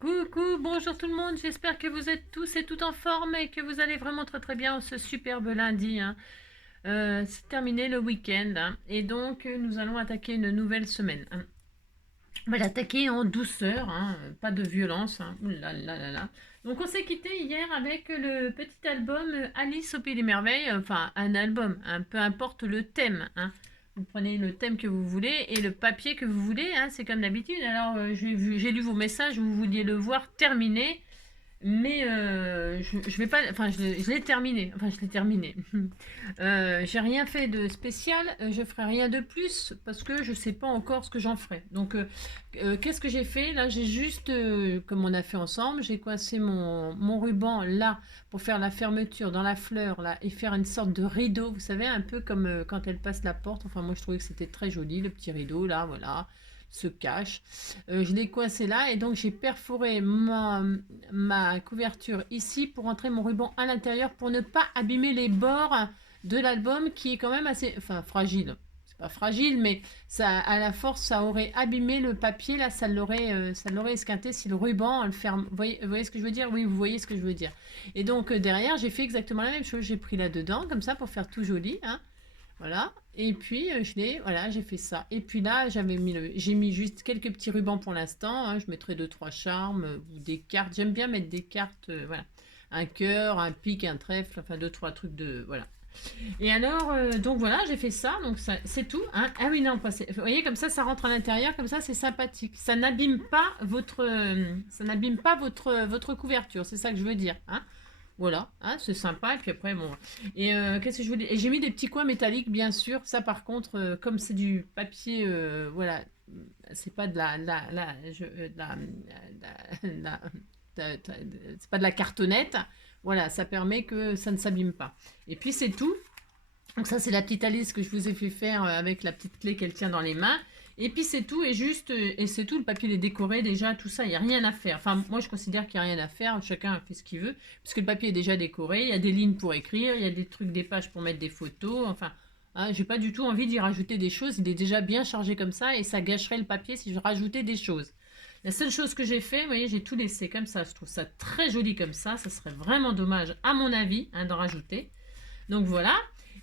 Coucou, bonjour tout le monde, j'espère que vous êtes tous et toutes en forme et que vous allez vraiment très très bien ce superbe lundi, hein. C'est terminé le week-end, hein, et donc nous allons attaquer une nouvelle semaine, hein. On va l'attaquer en douceur, hein, pas de violence, hein. Ouh là là là là. Donc on s'est quitté hier avec le petit album Alice au Pays des Merveilles, enfin un album, hein, peu importe le thème, hein. Vous prenez le thème que vous voulez et le papier que vous voulez, hein, c'est comme d'habitude. Alors j'ai lu vos messages, vous vouliez le voir terminé. Mais je vais pas. Enfin, je l'ai terminé. Enfin, je l'ai terminé. J'ai rien fait de spécial. Je ferai rien de plus parce que je sais pas encore ce que j'en ferai. Donc, qu'est-ce que j'ai fait? Là, j'ai juste, comme on a fait ensemble, j'ai coincé mon ruban là pour faire la fermeture dans la fleur là et faire une sorte de rideau. Vous savez, un peu comme quand elle passe la porte. Enfin, moi, je trouvais que c'était très joli le petit rideau là. Voilà, se cache. Je l'ai coincé là et donc j'ai perforé ma couverture ici pour entrer mon ruban à l'intérieur pour ne pas abîmer les bords de l'album qui est quand même assez fragile. C'est pas fragile, mais ça, à la force, ça aurait abîmé le papier. Là, ça l'aurait esquinté si le ruban le ferme. Vous voyez ce que je veux dire? Oui, vous voyez ce que je veux dire. Et donc, derrière, j'ai fait exactement la même chose. J'ai pris là-dedans, comme ça, pour faire tout joli, hein. Voilà. Et puis, voilà, j'ai fait ça. Et puis là, j'ai mis juste quelques petits rubans pour l'instant, hein. Je mettrai deux, trois charmes ou des cartes. J'aime bien mettre des cartes, voilà. Un cœur, un pic, un trèfle, enfin deux, trois trucs de, voilà. Et alors, donc voilà, j'ai fait ça. Donc ça, c'est tout, hein. Ah oui, non, vous voyez, comme ça rentre à l'intérieur, comme ça, c'est sympathique. Ça n'abîme pas votre couverture. C'est ça que je veux dire, hein. Voilà, hein, c'est sympa. Et puis après, bon. Et qu'est-ce que je voulais. Et j'ai mis des petits coins métalliques, bien sûr. Ça, par contre, comme c'est du papier, voilà, c'est pas de c'est pas de la cartonnette. Voilà, ça permet que ça ne s'abîme pas. Et puis c'est tout. Donc ça, c'est la petite Alice que je vous ai fait faire avec la petite clé qu'elle tient dans les mains. Et puis c'est tout, et c'est tout, le papier est décoré déjà, tout ça, il n'y a rien à faire. Enfin, moi je considère qu'il n'y a rien à faire, chacun fait ce qu'il veut, puisque le papier est déjà décoré, il y a des lignes pour écrire, il y a des trucs, des pages pour mettre des photos, enfin, hein, j'ai pas du tout envie d'y rajouter des choses, il est déjà bien chargé comme ça, et ça gâcherait le papier si je rajoutais des choses. La seule chose que j'ai fait, vous voyez, j'ai tout laissé comme ça, je trouve ça très joli comme ça serait vraiment dommage, à mon avis, hein, d'en rajouter. Donc voilà.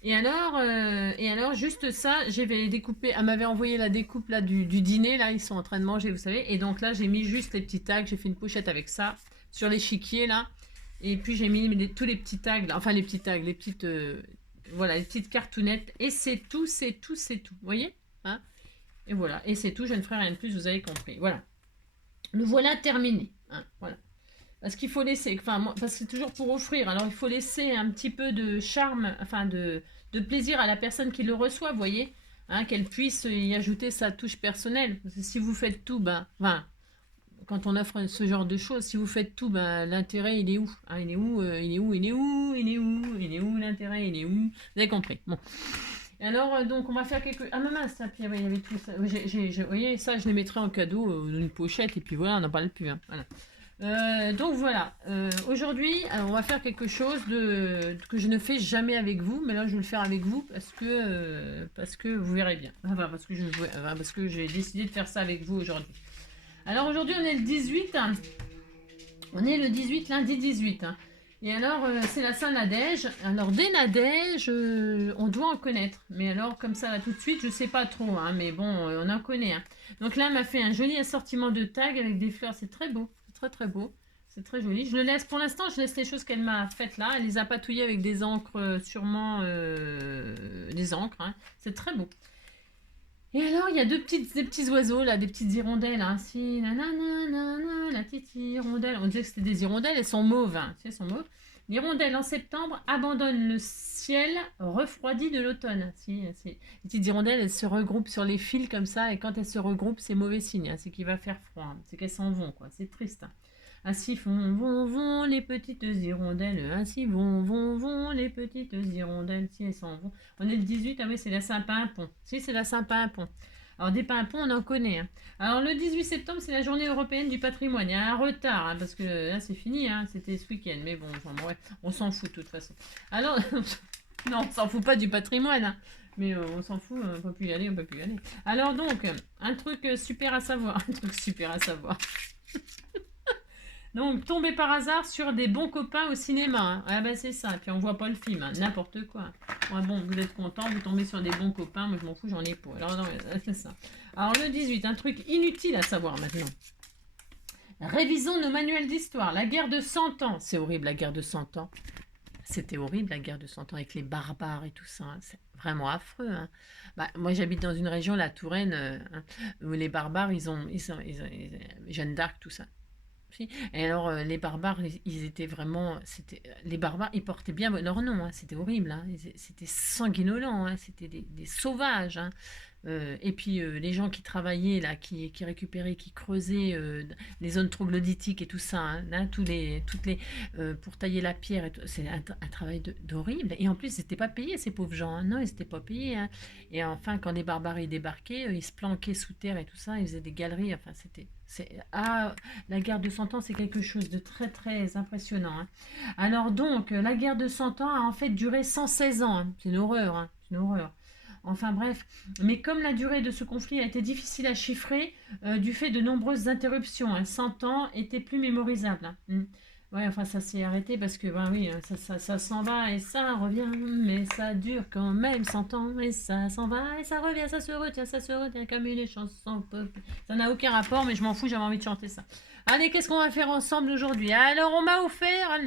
Et alors, juste ça, j'avais découpé. Elle m'avait envoyé la découpe là du dîner. Là, ils sont en train de manger, vous savez. Et donc là, j'ai mis juste les petits tags. J'ai fait une pochette avec ça sur l'échiquier là. Et puis j'ai mis tous les petits tags, là. Enfin les petits tags, les petites, voilà, les petites cartounettes. Et c'est tout, c'est tout, c'est tout. Vous voyez, hein? Et voilà. Et c'est tout. Je ne ferai rien de plus. Vous avez compris. Voilà. Le voilà terminé, hein, voilà. Parce qu'il faut laisser, enfin, parce que c'est toujours pour offrir, alors il faut laisser un petit peu de charme, enfin de plaisir à la personne qui le reçoit, vous voyez, hein, qu'elle puisse y ajouter sa touche personnelle. Parce que si vous faites tout, ben, enfin, quand on offre ce genre de choses, si vous faites tout, ben, l'intérêt, il est où, hein, il est où, il est où, il est où, il est où, il est où l'intérêt, il est où. Vous avez compris. Bon. Et alors, donc, on va faire quelques. Ah, maman, ça, puis il y avait tout ça. Vous voyez, ça, je les mettrai en cadeau dans une pochette, et puis voilà, on n'en parle plus, hein. Voilà. Donc voilà, aujourd'hui, on va faire quelque chose que je ne fais jamais avec vous, mais là je vais le faire avec vous parce que vous verrez bien. Enfin, parce que j'ai décidé de faire ça avec vous aujourd'hui. Alors aujourd'hui, on est le 18, hein. On est le 18, lundi 18, hein. Et alors, c'est la Saint-Nadège. Alors, des Nadèges, on doit en connaître. Mais alors, comme ça, là, tout de suite, je sais pas trop, hein, mais bon, on en connaît, hein. Donc là, elle m'a fait un joli assortiment de tags avec des fleurs. C'est très beau. C'est très, très beau. C'est très joli. Je le laisse, pour l'instant, je laisse les choses qu'elle m'a faites là. Elle les a patouillées avec des encres, sûrement des encres, hein. C'est très beau. Et alors, il y a des petits oiseaux, là, des petites hirondelles, hein. Si, nanana, la petite hirondelle. On disait que c'était des hirondelles, elles sont mauves, hein. Tu sais, elles sont mauves. L'hirondelle, en septembre, abandonne le ciel refroidi de l'automne. Si. Les petites hirondelles, elles se regroupent sur les fils comme ça, et quand elles se regroupent, c'est mauvais signe, hein. C'est qu'il va faire froid, hein. C'est qu'elles s'en vont, quoi. C'est triste, hein. Ainsi vont les petites hirondelles, ainsi vont les petites hirondelles, si elles s'en vont. On est le 18, ah oui, c'est la Saint-Pimpon. Si, c'est la Saint-Pimpon. Alors, des pimpons, on en connaît, hein. Alors, le 18 septembre, c'est la journée européenne du patrimoine. Il y a un retard, hein, parce que là, c'est fini, hein, c'était ce week-end. Mais bon, ouais, on s'en fout de toute façon. Alors, non, on s'en fout pas du patrimoine, hein. Mais on s'en fout, on peut plus y aller, on peut plus y aller. Alors donc, un truc super à savoir, un truc super à savoir. Donc, tomber par hasard sur des bons copains au cinéma. Hein. Ah ben c'est ça. Et puis on voit pas le film, hein. N'importe quoi. Ouais, bon, vous êtes content, vous tombez sur des bons copains. Moi, je m'en fous, j'en ai pas. Alors, non, c'est ça. Alors, le 18, un truc inutile à savoir maintenant. Révisons nos manuels d'histoire. La guerre de 100 ans. C'est horrible, la guerre de 100 ans. C'était horrible, la guerre de 100 ans, avec les barbares et tout ça. Hein. C'est vraiment affreux. Hein. Bah, moi, j'habite dans une région, la Touraine, hein, où les barbares, Jeanne d'Arc, tout ça. Et alors, les barbares, ils étaient vraiment. Les barbares, ils portaient bien leur nom. Hein, c'était horrible. Hein, c'était sanguinolent. Hein, c'était des sauvages. Hein. Et puis, les gens qui travaillaient, là, qui récupéraient, qui creusaient les zones troglodytiques et tout ça, hein, là, pour tailler la pierre, c'est un travail d'horrible. Et en plus, ils n'étaient pas payés, ces pauvres gens. Hein, non, ils n'étaient pas payés. Hein. Et enfin, quand les barbares ils débarquaient, ils se planquaient sous terre et tout ça, ils faisaient des galeries. Enfin, la guerre de 100 ans, c'est quelque chose de très, très impressionnant. Hein. Alors donc, la guerre de 100 ans a en fait duré 116 ans. Hein. C'est une horreur. Hein. C'est une horreur. Enfin bref, mais comme la durée de ce conflit a été difficile à chiffrer du fait de nombreuses interruptions, hein, 100 ans était plus mémorisable. Hein. Ouais, enfin ça s'est arrêté parce que, ben oui, ça s'en va et ça revient, mais ça dure quand même 100 ans et ça s'en va et ça revient, ça se retient comme une chanson pop. Ça n'a aucun rapport, mais je m'en fous, j'avais envie de chanter ça. Allez, qu'est-ce qu'on va faire ensemble aujourd'hui? Alors, on m'a offert...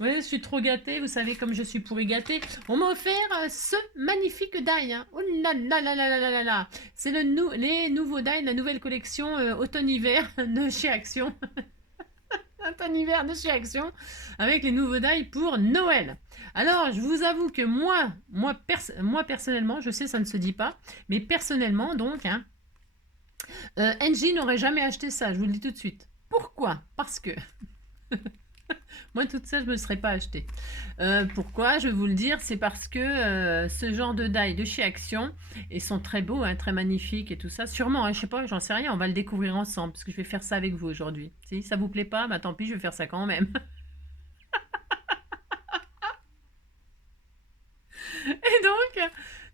Oui, je suis trop gâtée, vous savez comme je suis pourri gâtée. On m'a offert ce magnifique die. Hein. Oh là là là là là là là. C'est les nouveaux die, la nouvelle collection automne-hiver de chez Action. Automne-hiver de chez Action, avec les nouveaux die pour Noël. Alors, je vous avoue que moi personnellement, je sais ça ne se dit pas, mais personnellement donc, hein, Engie n'aurait jamais acheté ça, je vous le dis tout de suite. Pourquoi? Parce que... Moi, toute ça, je ne me serais pas acheté. Pourquoi? Je vais vous le dire, c'est parce que ce genre de die de chez Action, ils sont très beaux, hein, très magnifiques et tout ça. Sûrement, hein, je sais pas, j'en sais rien, on va le découvrir ensemble, parce que je vais faire ça avec vous aujourd'hui. Si ça vous plaît pas, bah tant pis, je vais faire ça quand même. Et donc...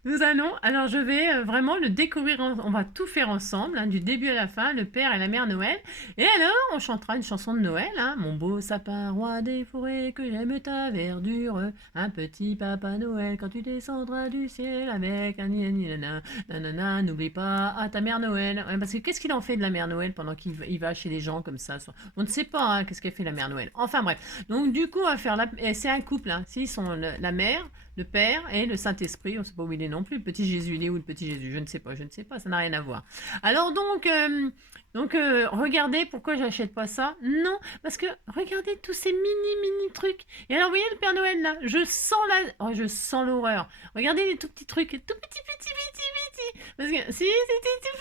Nous allons, alors je vais vraiment le découvrir, on va tout faire ensemble, hein, du début à la fin, le père et la mère Noël. Et alors, on chantera une chanson de Noël, hein, mon beau sapin roi des forêts, que j'aime ta verdure, un petit papa Noël, quand tu descendras du ciel avec un nanana, n'oublie pas à ta mère Noël. Ouais, parce que qu'est-ce qu'il en fait de la mère Noël pendant qu'il va chez les gens comme ça? On ne sait pas hein, qu'est-ce qu'elle fait la mère Noël. Enfin bref, donc du coup, on va faire c'est un couple, hein, s'ils sont la mère, le Père et le Saint-Esprit, on ne sait pas où il est non plus, le petit Jésus, il est où le petit Jésus? Je ne sais pas, ça n'a rien à voir. Alors donc, regardez pourquoi j'achète pas ça. Non, parce que regardez tous ces mini trucs. Et alors, vous voyez le Père Noël là, je sens l'horreur. Regardez les tout petits trucs, tout petit. Parce que si, c'était tout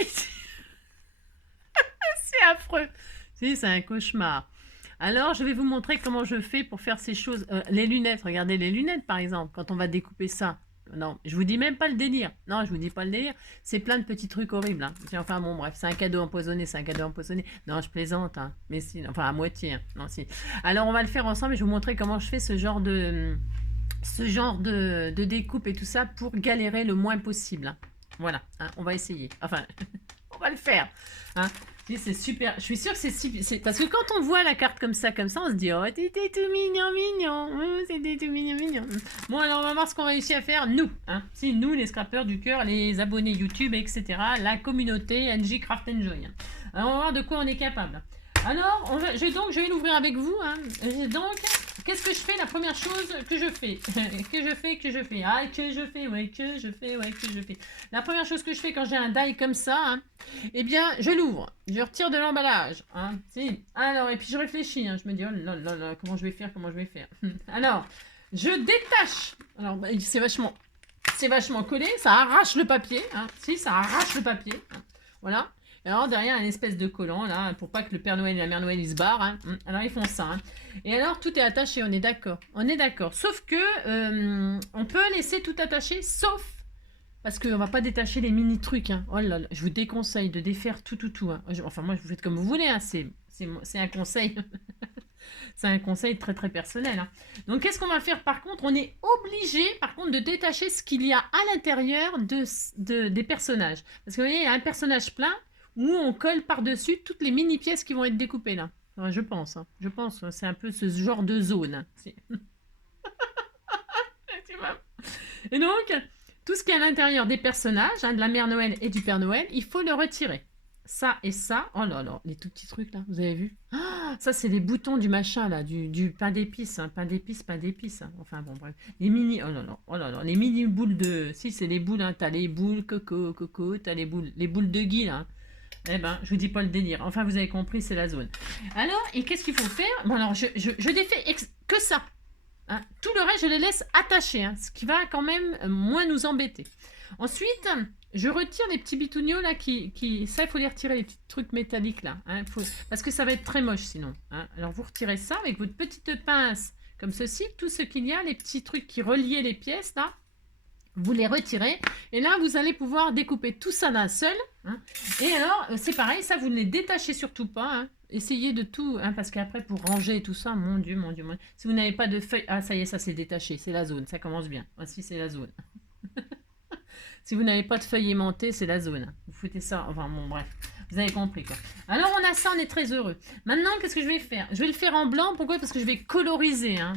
petit. C'est affreux. Si, c'est un cauchemar. Alors, je vais vous montrer comment je fais pour faire ces choses. Les lunettes, regardez les lunettes par exemple, quand on va découper ça. Non, je vous dis même pas le délire. Non, je vous dis pas le délire. C'est plein de petits trucs horribles. Hein. Enfin bon, bref, c'est un cadeau empoisonné, Non, je plaisante. Hein. Mais si, enfin à moitié. Hein. Non, si. Alors, on va le faire ensemble et je vais vous montrer comment je fais ce genre de découpe et tout ça pour galérer le moins possible. Hein. Voilà, hein, on va essayer. Enfin, on va le faire. Hein. C'est super. Je suis sûre que c'est parce que quand on voit la carte comme ça, on se dit oh t'étais tout mignon, c'était tout mignon. Bon alors on va voir ce qu'on réussit à faire nous, hein. Si nous les scrappers du cœur, les abonnés YouTube, etc. La communauté NJ Craft Enjoy. Alors on va voir de quoi on est capable. Alors je vais l'ouvrir avec vous. Hein. Donc qu'est-ce que je fais? La première chose que je fais, La première chose que je fais quand j'ai un die comme ça, hein, eh bien, je l'ouvre, je retire de l'emballage. Hein, si. Alors, et puis je réfléchis, hein, je me dis, oh là là là, comment je vais faire? Alors, je détache. Alors, bah, c'est vachement collé, ça arrache le papier. Hein, si, ça arrache le papier. Hein, voilà. Alors derrière, une espèce de collant, là, pour pas que le Père Noël et la Mère Noël, ils se barrent. Hein. Alors ils font ça. Hein. Et alors, tout est attaché, on est d'accord. Sauf que, on peut laisser tout attaché, sauf... Parce qu'on va pas détacher les mini trucs. Hein. Oh là là, je vous déconseille de défaire tout. Hein. Enfin, moi, vous faites comme vous voulez. Hein. C'est un conseil. C'est un conseil très très personnel. Hein. Donc qu'est-ce qu'on va faire par contre? On est obligé par contre de détacher ce qu'il y a à l'intérieur des personnages. Parce que vous voyez, il y a un personnage plein où on colle par-dessus toutes les mini-pièces qui vont être découpées là. Enfin, je pense, hein. Je pense, hein, c'est un peu ce genre de zone. Hein. Et donc, tout ce qui est à l'intérieur des personnages, hein, de la Mère Noël et du Père Noël, il faut le retirer. Ça et ça, oh là là, les tout petits trucs là, vous avez vu? Ah, ça c'est les boutons du machin là, du pain d'épices, hein, pain d'épices. Hein. Enfin bon bref, les mini, oh là là, les mini boules de, si c'est les boules, hein, t'as les boules coco, t'as les boules de Guy là. Eh ben, je vous dis pas le délire. Enfin, vous avez compris, c'est la zone. Alors, et qu'est-ce qu'il faut faire? Bon alors, je défais que ça. Hein. Tout le reste, je les laisse attachés, hein, ce qui va quand même moins nous embêter. Ensuite, je retire les petits bitouniaux là ça, il faut les retirer, les petits trucs métalliques là. Hein, parce que ça va être très moche sinon. Hein. Alors, vous retirez ça avec votre petite pince, comme ceci. Tout ce qu'il y a, les petits trucs qui reliaient les pièces là, vous les retirez. Et là, vous allez pouvoir découper tout ça d'un seul. Hein. Et alors, c'est pareil, ça, vous ne les détachez surtout pas. Hein. Essayez de tout, hein, parce qu'après, pour ranger tout ça, mon Dieu. Si vous n'avez pas de feuilles... Ah, ça y est, ça c'est détaché, c'est la zone, ça commence bien. Voici, c'est la zone. Si vous n'avez pas de feuilles aimantées, c'est la zone. Vous foutez ça, enfin bon, bref. Vous avez compris, quoi. Alors, on a ça, on est très heureux. Maintenant, qu'est-ce que je vais faire? Je vais le faire en blanc, pourquoi? Parce que je vais coloriser, hein.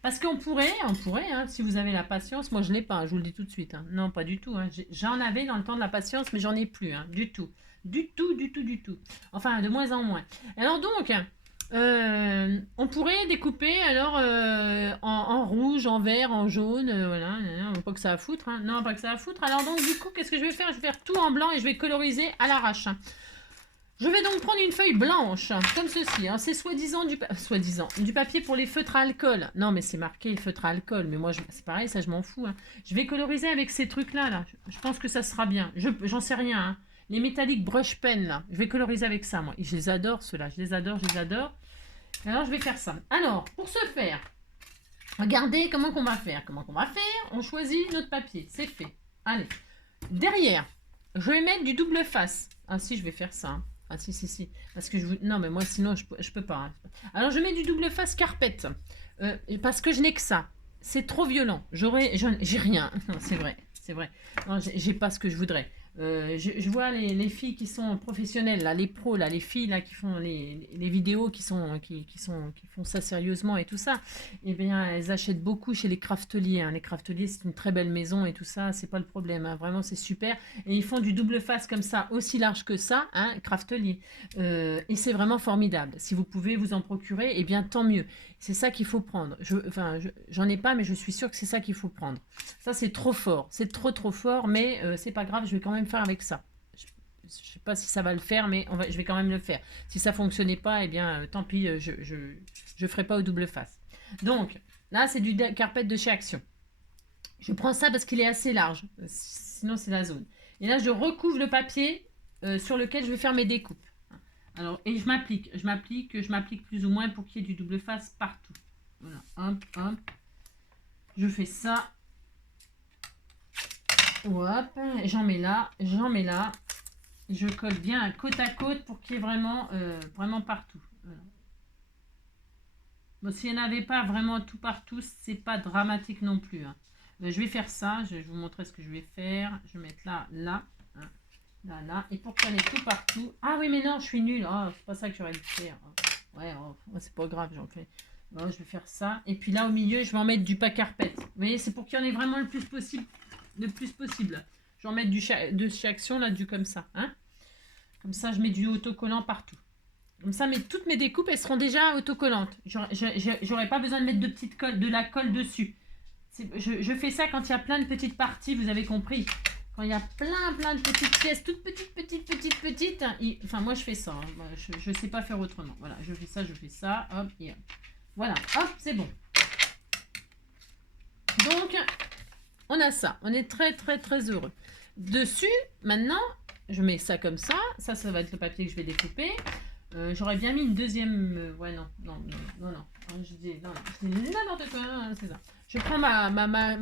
Parce qu'on pourrait, hein, si vous avez la patience. Moi, je ne l'ai pas, je vous le dis tout de suite. Hein. Non, pas du tout. Hein. J'en avais dans le temps de la patience, mais j'en ai plus, hein, du tout. Du tout. Enfin, de moins en moins. Alors donc, on pourrait découper alors en rouge, en vert, en jaune, voilà, pas que ça à foutre, hein. Non, pas que ça à foutre. Alors donc du coup, qu'est-ce que je vais faire? Je vais faire tout en blanc et je vais coloriser à l'arrache. Je vais donc prendre une feuille blanche, comme ceci, hein. C'est soi-disant du papier pour les feutres à alcool. Non, mais c'est marqué feutre à alcool, mais moi, c'est pareil, ça, je m'en fous. Hein. Je vais coloriser avec ces trucs-là, là. Je pense que ça sera bien. J'en sais rien, hein. Les métalliques brush pen, là. Je vais coloriser avec ça, moi. Et je les adore, ceux-là. Je les adore. Alors, je vais faire ça. Alors, pour ce faire, regardez comment qu'on va faire. On choisit notre papier. C'est fait. Allez. Derrière, je vais mettre du double face. Ah si, je vais faire ça. Hein. Ah si. Parce que non, mais moi, sinon, je peux pas. Hein. Alors, je mets du double face carpette. Parce que je n'ai que ça. C'est trop violent. J'ai rien. Non, c'est vrai. Non, j'ai pas ce que je voudrais. Je vois les filles qui sont professionnelles, là, les pros, là, les filles là, qui font les vidéos, qui font ça sérieusement et tout ça. Eh bien, elles achètent beaucoup chez les crafteliers. Hein. Les crafteliers, c'est une très belle maison et tout ça, c'est pas le problème. Hein. Vraiment, c'est super. Et ils font du double face comme ça, aussi large que ça, hein, craftelier. Et c'est vraiment formidable. Si vous pouvez vous en procurer, eh bien, tant mieux. C'est ça qu'il faut prendre. J'en ai pas, mais je suis sûre que c'est ça qu'il faut prendre. Ça, c'est trop fort. C'est trop fort, mais c'est pas grave, je vais quand même faire avec ça. Je sais pas si ça va le faire, mais je vais quand même le faire. Si ça fonctionnait pas, eh bien, tant pis, je ferai pas au double face. Donc, là, c'est du carpette de chez Action. Je prends ça parce qu'il est assez large. Sinon, c'est la zone. Et là, je recouvre le papier sur lequel je vais faire mes découpes. Alors, et je m'applique plus ou moins pour qu'il y ait du double face partout. Voilà, hop. Je fais ça. Hop, j'en mets là. Je colle bien côte à côte pour qu'il y ait vraiment partout. Voilà. Bon, s'il n'y en avait pas vraiment tout partout, c'est pas dramatique non plus. Hein. Je vais faire ça, je vais vous montrer ce que je vais faire. Je vais mettre là. Hein. Là. Et pour qu'il y en ait tout partout. Ah oui, mais non, je suis nulle. Oh, c'est pas ça que j'aurais dû faire. Ouais, c'est pas grave, j'en fais. Bon, je vais faire ça. Et puis là, au milieu, je vais en mettre du pack carpette. Vous voyez, c'est pour qu'il y en ait vraiment le plus possible. Je vais en mettre de chez Action, là, du comme ça. Hein. Comme ça, je mets du autocollant partout. Comme ça, toutes mes découpes, elles seront déjà autocollantes. J'aurai pas besoin de mettre de la colle dessus. Je fais ça quand il y a plein de petites parties, vous avez compris. Quand il y a plein de petites pièces, toutes petites. Enfin, moi, je fais ça. Hein. Je sais pas faire autrement. Voilà, je fais ça. Hop, et hop. Voilà, hop, c'est bon. Donc, on a ça. On est très heureux. Dessus, maintenant, je mets ça comme ça. Ça va être le papier que je vais découper. J'aurais bien mis une deuxième... ouais, non. Je dis n'importe quoi, c'est ça. Je prends ma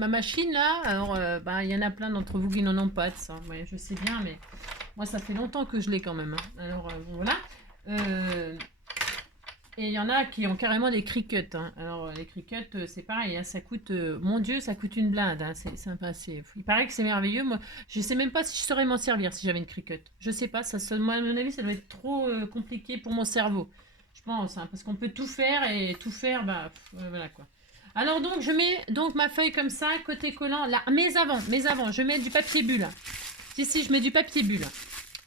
machine, là. Alors, il y en a plein d'entre vous qui n'en ont pas de ça. Ouais, je sais bien, mais moi, ça fait longtemps que je l'ai quand même. Hein. Alors, voilà. Et il y en a qui ont carrément des crickets. Hein. Alors, les crickets, c'est pareil. Hein, ça coûte, mon Dieu, ça coûte une blinde. Hein, c'est sympa. Il paraît que c'est merveilleux. Moi, je sais même pas si je saurais m'en servir si j'avais une cricket. Je sais pas. Moi, à mon avis, ça doit être trop compliqué pour mon cerveau. Je pense. Hein, parce qu'on peut tout faire et tout faire, bah, voilà quoi. Alors, donc, je mets donc ma feuille comme ça, côté collant. Là, mes avant, je mets du papier bulle. Ici, je mets du papier bulle.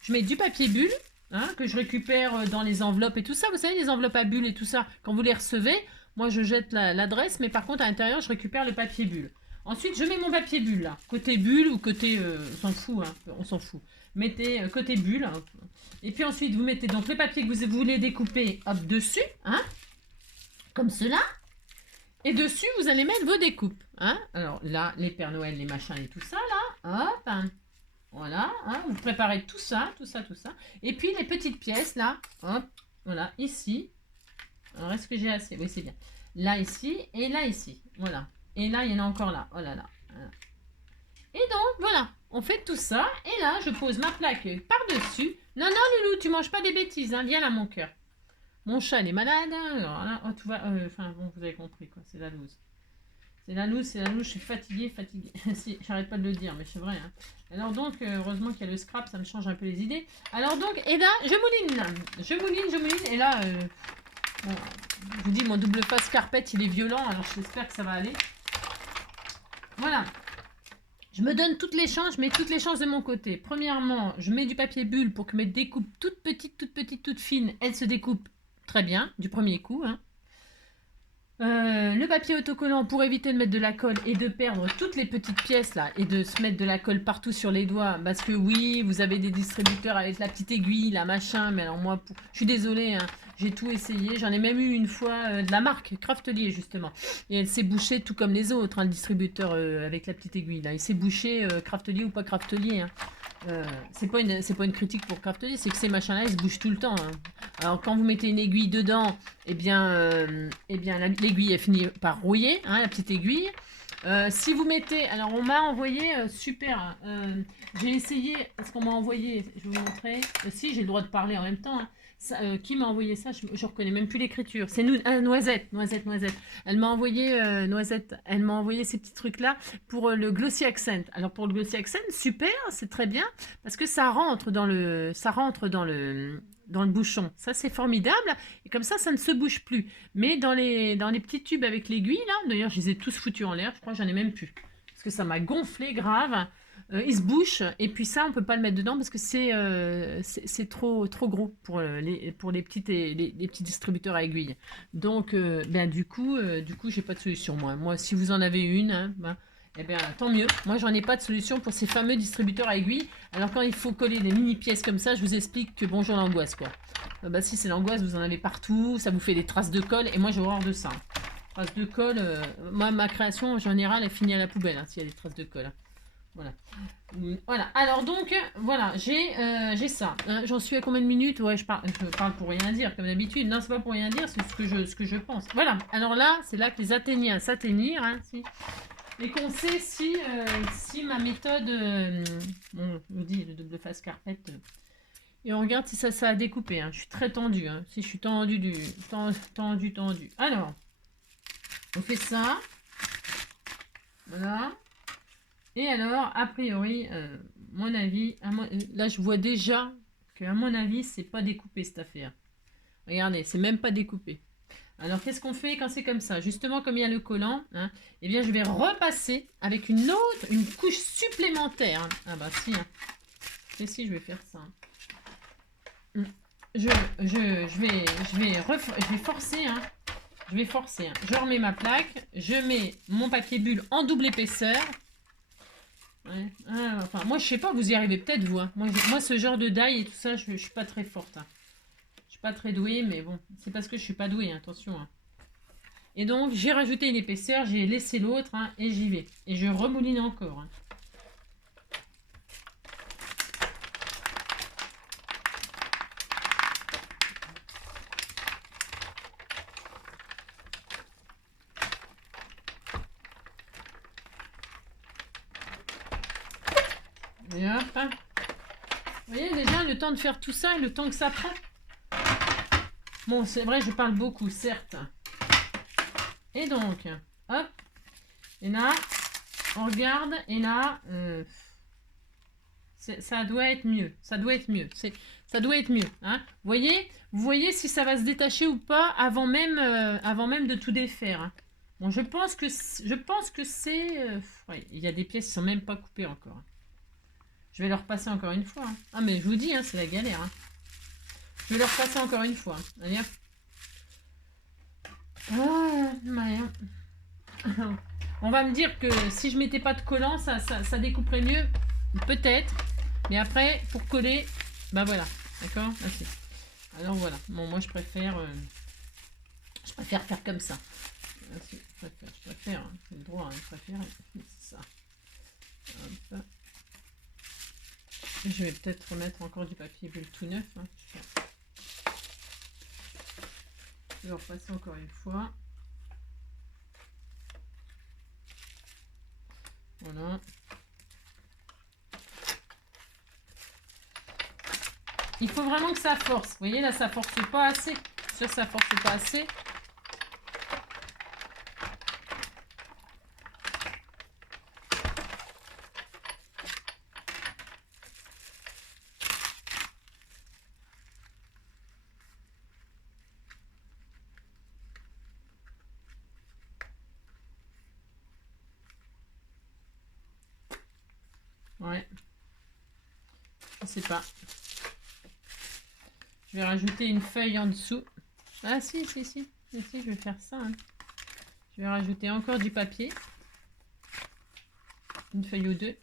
Je mets du papier bulle. Hein, que je récupère dans les enveloppes et tout ça. Vous savez, les enveloppes à bulles et tout ça, quand vous les recevez, moi je jette l'adresse, mais par contre à l'intérieur, je récupère le papier bulle. Ensuite, je mets mon papier bulle là, côté bulle ou côté... on s'en fout, hein, on s'en fout. Mettez côté bulle. Hein. Et puis ensuite, vous mettez donc le papier que vous voulez découper, hop, dessus, hein, comme cela. Et dessus, vous allez mettre vos découpes. Hein. Alors là, les Pères Noël, les machins et tout ça, là, hop, hein. Voilà, hein, vous préparez tout ça. Et puis les petites pièces là, hop, voilà, ici. Alors est-ce que j'ai assez? Oui, c'est bien. Là, ici, et là, ici. Voilà. Et là, il y en a encore là. Oh là là. Voilà. Et donc, voilà, on fait tout ça. Et là, je pose ma plaque par-dessus. Non, non, Loulou, tu manges pas des bêtises, hein, viens là, mon cœur. Mon chat, il est malade. Alors là, oh, tout va... Enfin, bon, vous avez compris, quoi, c'est la loose. C'est la loose, je suis fatiguée. Si, j'arrête pas de le dire, mais c'est vrai. Hein. Alors donc, heureusement qu'il y a le scrap, ça me change un peu les idées. Alors donc, et là, je mouline. Et là, bon, je vous dis, mon double face carpette, il est violent, alors j'espère que ça va aller. Voilà. Je me donne toutes les chances, je mets toutes les chances de mon côté. Premièrement, je mets du papier bulle pour que mes découpes toutes petites, toutes fines, elles se découpent très bien, du premier coup, hein. Le papier autocollant pour éviter de mettre de la colle et de perdre toutes les petites pièces là et de se mettre de la colle partout sur les doigts parce que oui, vous avez des distributeurs avec la petite aiguille, la machin, mais alors moi, je suis désolée, hein, j'ai tout essayé, j'en ai même eu une fois de la marque Craftelier justement et elle s'est bouchée tout comme les autres, hein, le distributeur avec la petite aiguille là, il s'est bouché Craftelier ou pas Craftelier, hein. C'est pas une critique pour Craftelier, c'est que ces machins-là, ils se bougent tout le temps. Hein. Alors quand vous mettez une aiguille dedans, eh bien l'aiguille elle finit par rouiller, hein, la petite aiguille. Si vous mettez, alors on m'a envoyé super. J'ai essayé, parce qu'on m'a envoyé, je vais vous montrer. Si j'ai le droit de parler en même temps. Hein. Ça, qui m'a envoyé ça? Je reconnais même plus l'écriture. C'est Noisette. Elle m'a envoyé Noisette. Elle m'a envoyé ces petits trucs là pour le glossy accent. Alors pour le glossy accent, super, c'est très bien parce que ça rentre dans le bouchon. Ça c'est formidable et comme ça ne se bouge plus. Mais dans les petits tubes avec l'aiguille là, d'ailleurs je les ai tous foutus en l'air. Je crois que j'en ai même plus parce que ça m'a gonflé grave. Il se bouche et puis ça on peut pas le mettre dedans parce que c'est trop gros pour les petits distributeurs à aiguille. Donc du coup j'ai pas de solution moi si vous en avez une, hein, eh bien tant mieux. Moi j'en ai pas de solution pour ces fameux distributeurs à aiguille. Alors quand il faut coller des mini pièces comme ça, je vous explique que bonjour l'angoisse quoi. Si c'est l'angoisse, vous en avez partout, ça vous fait des traces de colle et moi j'ai horreur de ça. Traces de colle, moi ma création en général elle finit à la poubelle hein, s'il y a des traces de colle. Voilà. Alors donc, voilà, j'ai ça. J'en suis à combien de minutes? Ouais, je parle pour rien dire, comme d'habitude. Non, c'est pas pour rien dire, c'est ce que je pense. Voilà. Alors là, c'est là que les Athéniens s'atteignirent. Hein, et qu'on sait si ma méthode... bon, je vous dis, le double face carpette... et on regarde si ça a découpé. Hein. Je suis très tendue. Hein, si je suis tendue. Alors, on fait ça. Voilà. Et alors, a priori, mon avis, là je vois déjà qu'à mon avis, c'est pas découpé cette affaire. Regardez, c'est même pas découpé. Alors, qu'est-ce qu'on fait quand c'est comme ça? Justement, comme il y a le collant, hein, eh bien, je vais repasser avec une couche supplémentaire. Hein. Ah bah si, hein. Et si, je vais faire ça. Je vais forcer, hein. Je remets ma plaque, je mets mon papier bulle en double épaisseur. Ouais. Ah, enfin, moi je sais pas, vous y arrivez peut-être vous. Hein. Moi ce genre de die et tout ça, je suis pas très forte. Hein. Je suis pas très douée, mais bon, c'est parce que je suis pas douée, hein, attention. Hein. Et donc j'ai rajouté une épaisseur, j'ai laissé l'autre hein, et j'y vais. Et je remouline encore. Hein. Et hop, hein. Vous voyez déjà le temps de faire tout ça et le temps que ça prend. Bon, c'est vrai, je parle beaucoup, certes. Et donc, hop. Et là, on regarde. Et là, ça doit être mieux. Ça doit être mieux. Ça doit être mieux. Hein. Vous voyez si ça va se détacher ou pas avant même de tout défaire. Hein. Bon, je pense que c'est... ouais, il y a des pièces qui sont même pas coupées encore. Hein. Je vais le repasser encore une fois. Hein. Ah, mais je vous dis, hein, c'est la galère. Hein. Je vais le repasser encore une fois. Hein. Allez, hop. On va me dire que si je mettais pas de collant, ça découperait mieux. Peut-être. Mais après, pour coller, bah voilà. D'accord. Merci. Alors voilà. Bon, moi, je préfère faire comme ça. Merci. Je préfère. Hein. C'est le droit. Hein, je préfère. C'est ça. Hop. Je vais peut-être remettre encore du papier bulle tout neuf. Hein. Je vais repasser encore une fois. Voilà. Il faut vraiment que ça force. Vous voyez, là, ça force pas assez. Ça force pas assez. Ouais. Je sais pas. Je vais rajouter une feuille en dessous. Ah si, je vais faire ça. Hein. Je vais rajouter encore du papier. Une feuille ou deux.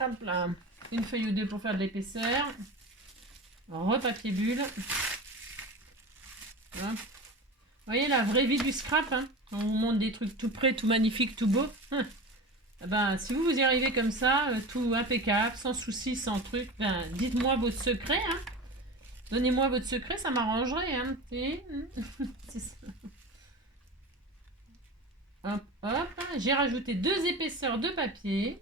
Hop là. Une feuille ou deux pour faire de l'épaisseur. Repapier bulle. Hop. Vous voyez la vraie vie du scrap. Hein. On vous montre des trucs tout prêts, tout magnifiques, tout beaux. Ben, si vous y arrivez comme ça, tout impeccable, sans souci, sans truc, ben, dites-moi votre secret. Hein. Donnez-moi votre secret, ça m'arrangerait. Hein. C'est ça. Hop, hop. J'ai rajouté 2 épaisseurs de papier.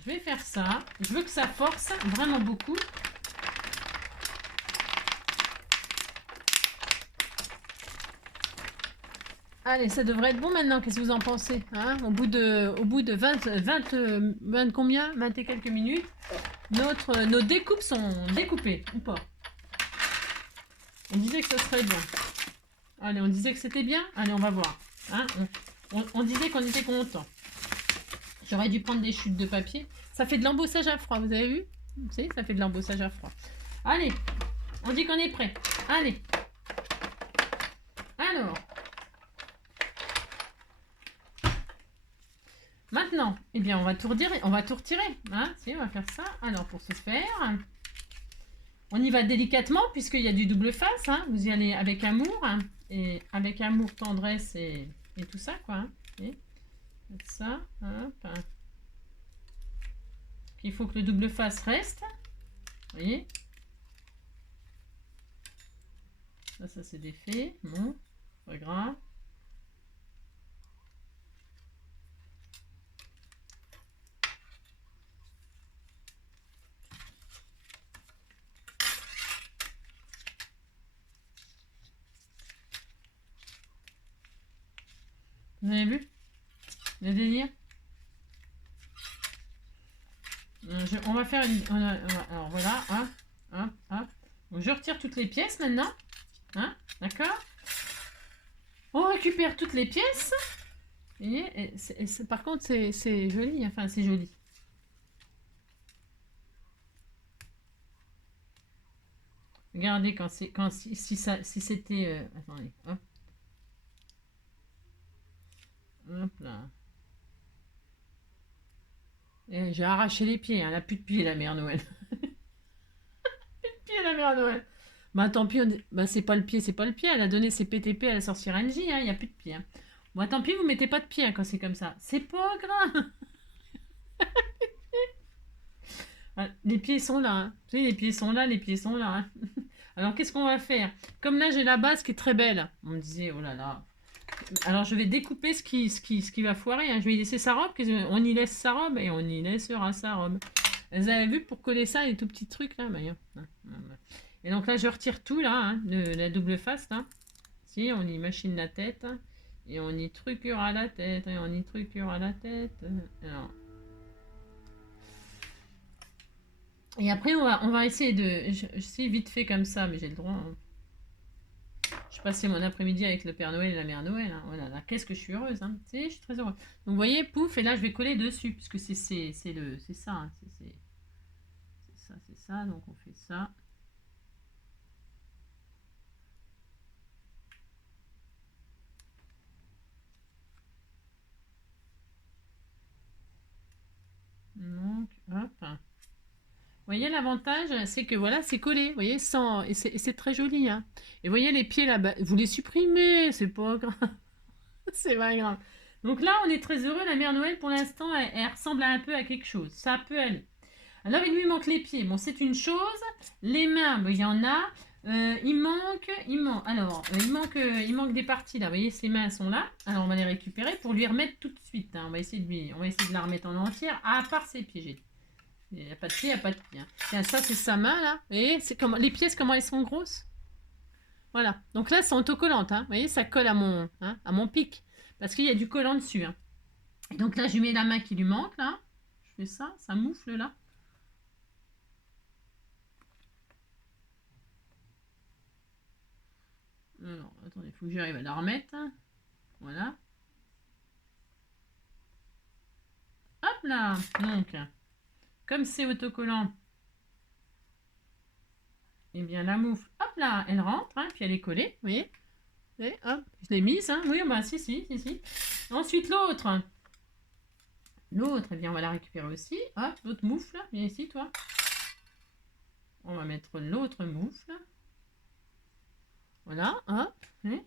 Je vais faire ça. Je veux que ça force vraiment beaucoup. Allez, ça devrait être bon maintenant. Qu'est-ce que vous en pensez hein au bout de 20 combien 20 et quelques minutes, nos découpes sont découpées, ou pas? On disait que ça serait bien. Allez, on disait que c'était bien. Allez, on va voir. Hein on disait qu'on était content. J'aurais dû prendre des chutes de papier. Ça fait de l'embossage à froid, vous avez vu? Vous savez, ça fait de l'embossage à froid. Allez, on dit qu'on est prêt. Allez. Alors. Maintenant, eh bien, on va tout retirer. Hein si, on va faire ça. Alors, pour ce faire, on y va délicatement, puisqu'il y a du double face. Hein. Vous y allez avec amour. Hein, et avec amour, tendresse et tout ça, quoi. Hein. Et ça, hop. Hein. Il faut que le double face reste. Vous voyez? Ça c'est défait. Bon, pas grave. Vous avez vu le délire? On va faire une... alors voilà, hein, hop, hop. Donc, je retire toutes les pièces maintenant. Hein, d'accord? On récupère toutes les pièces. Et par contre, c'est joli. Enfin, c'est joli. Regardez si c'était... attendez, hop. Hop là. J'ai arraché les pieds. Elle n'a plus de pieds, la mère Noël. Plus de pieds, la mère Noël. Bah tant pis, bah, c'est pas le pied, c'est pas le pied. Elle a donné ses PTP à la sorcière Angie. Hein. Il n'y a plus de pieds. Hein. Bon, tant pis, vous mettez pas de pieds hein, quand c'est comme ça. C'est pas grave. Les pieds sont là. Hein. Vous savez, les pieds sont là, les pieds sont là. Hein. Alors, qu'est-ce qu'on va faire? Comme là, j'ai la base qui est très belle. On me disait, oh là là. Alors, je vais découper ce qui va foirer. Hein. Je vais y laisser sa robe. On y laisse sa robe et on y laissera sa robe. Vous avez vu, pour coller ça, les tout petits trucs là. Et donc là, je retire tout, là, hein, de la double face, là. Si, on y machine la tête. Hein, et on y truquera la tête. Et on y truquera la tête. Alors. Et après, on va essayer de... Je sais vite fait comme ça, mais j'ai le droit. Hein. Je passais mon après-midi avec le Père Noël et la Mère Noël. Hein. Voilà, là, qu'est-ce que je suis heureuse. Hein. Tu sais, je suis très heureuse. Donc, vous voyez, pouf, et là, je vais coller dessus. Puisque c'est ça. Hein, c'est ça. Donc, on fait ça. Donc, hop. Vous voyez l'avantage, c'est que voilà, c'est collé, vous voyez, sans, et c'est très joli. Hein. Et vous voyez les pieds là-bas, vous les supprimez, c'est pas grave, c'est pas grave. Donc là, on est très heureux, la Mère Noël, pour l'instant, elle ressemble un peu à quelque chose, ça peut aller. Alors, il lui manque les pieds, bon, c'est une chose, les mains, ben, il y en a, il manque des parties là, vous voyez, ses mains sont là, alors on va les récupérer pour lui remettre tout de suite, hein. On va essayer de la remettre en entière, à part ses pieds, j'ai dit. Il n'y a pas de pied, il n'y a pas de pied. Hein. Tiens, ça, c'est sa main, là. Vous voyez, les pièces, comment elles sont grosses. Voilà. Donc là, c'est autocollante. Hein. Vous voyez, ça colle à mon pic. Parce qu'il y a du collant dessus. Hein. Et donc là, je lui mets la main qui lui manque, là. Je fais ça moufle, là. Alors, attendez, il faut que j'arrive à la remettre. Hein. Voilà. Hop là. Donc, comme c'est autocollant, et bien la moufle, hop là, elle rentre, hein, puis elle est collée, vous voyez. Et hop, je l'ai mise, hein. Oui, bah si. Ensuite, l'autre, eh bien, on va la récupérer aussi. Hop, l'autre moufle, viens ici, toi. On va mettre l'autre moufle. Voilà, hop. Et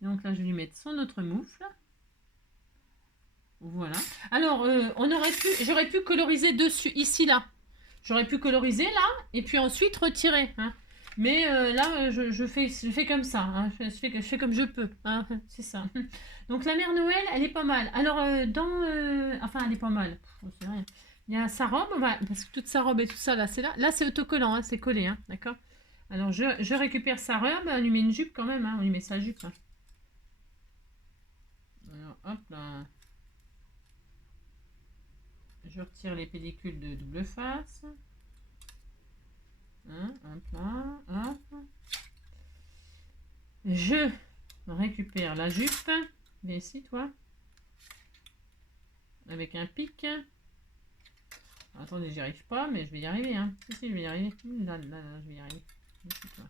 donc là, je vais lui mettre son autre moufle. Voilà. Alors, j'aurais pu coloriser dessus, ici, là. J'aurais pu coloriser là, et puis ensuite retirer. Hein. Mais là, je fais comme ça. Hein. Je fais comme je peux. Hein. C'est ça. Donc la Mère Noël, elle est pas mal. Alors, enfin, elle est pas mal. C'est rien. Il y a sa robe, parce que toute sa robe et tout ça, là, c'est là. Là, c'est autocollant, hein, c'est collé. Hein, d'accord. Alors, je récupère sa robe. On lui met une jupe quand même. Hein, on lui met sa jupe. Hein. Alors, hop là. Je retire les pellicules de double face. Hein, hop là, hop. Je récupère la jupe. Viens ici, toi. Avec un pic. Attendez, j'y arrive pas, mais je vais y arriver. Hein. Si, je vais y arriver. Là, je vais y arriver. Ici, toi.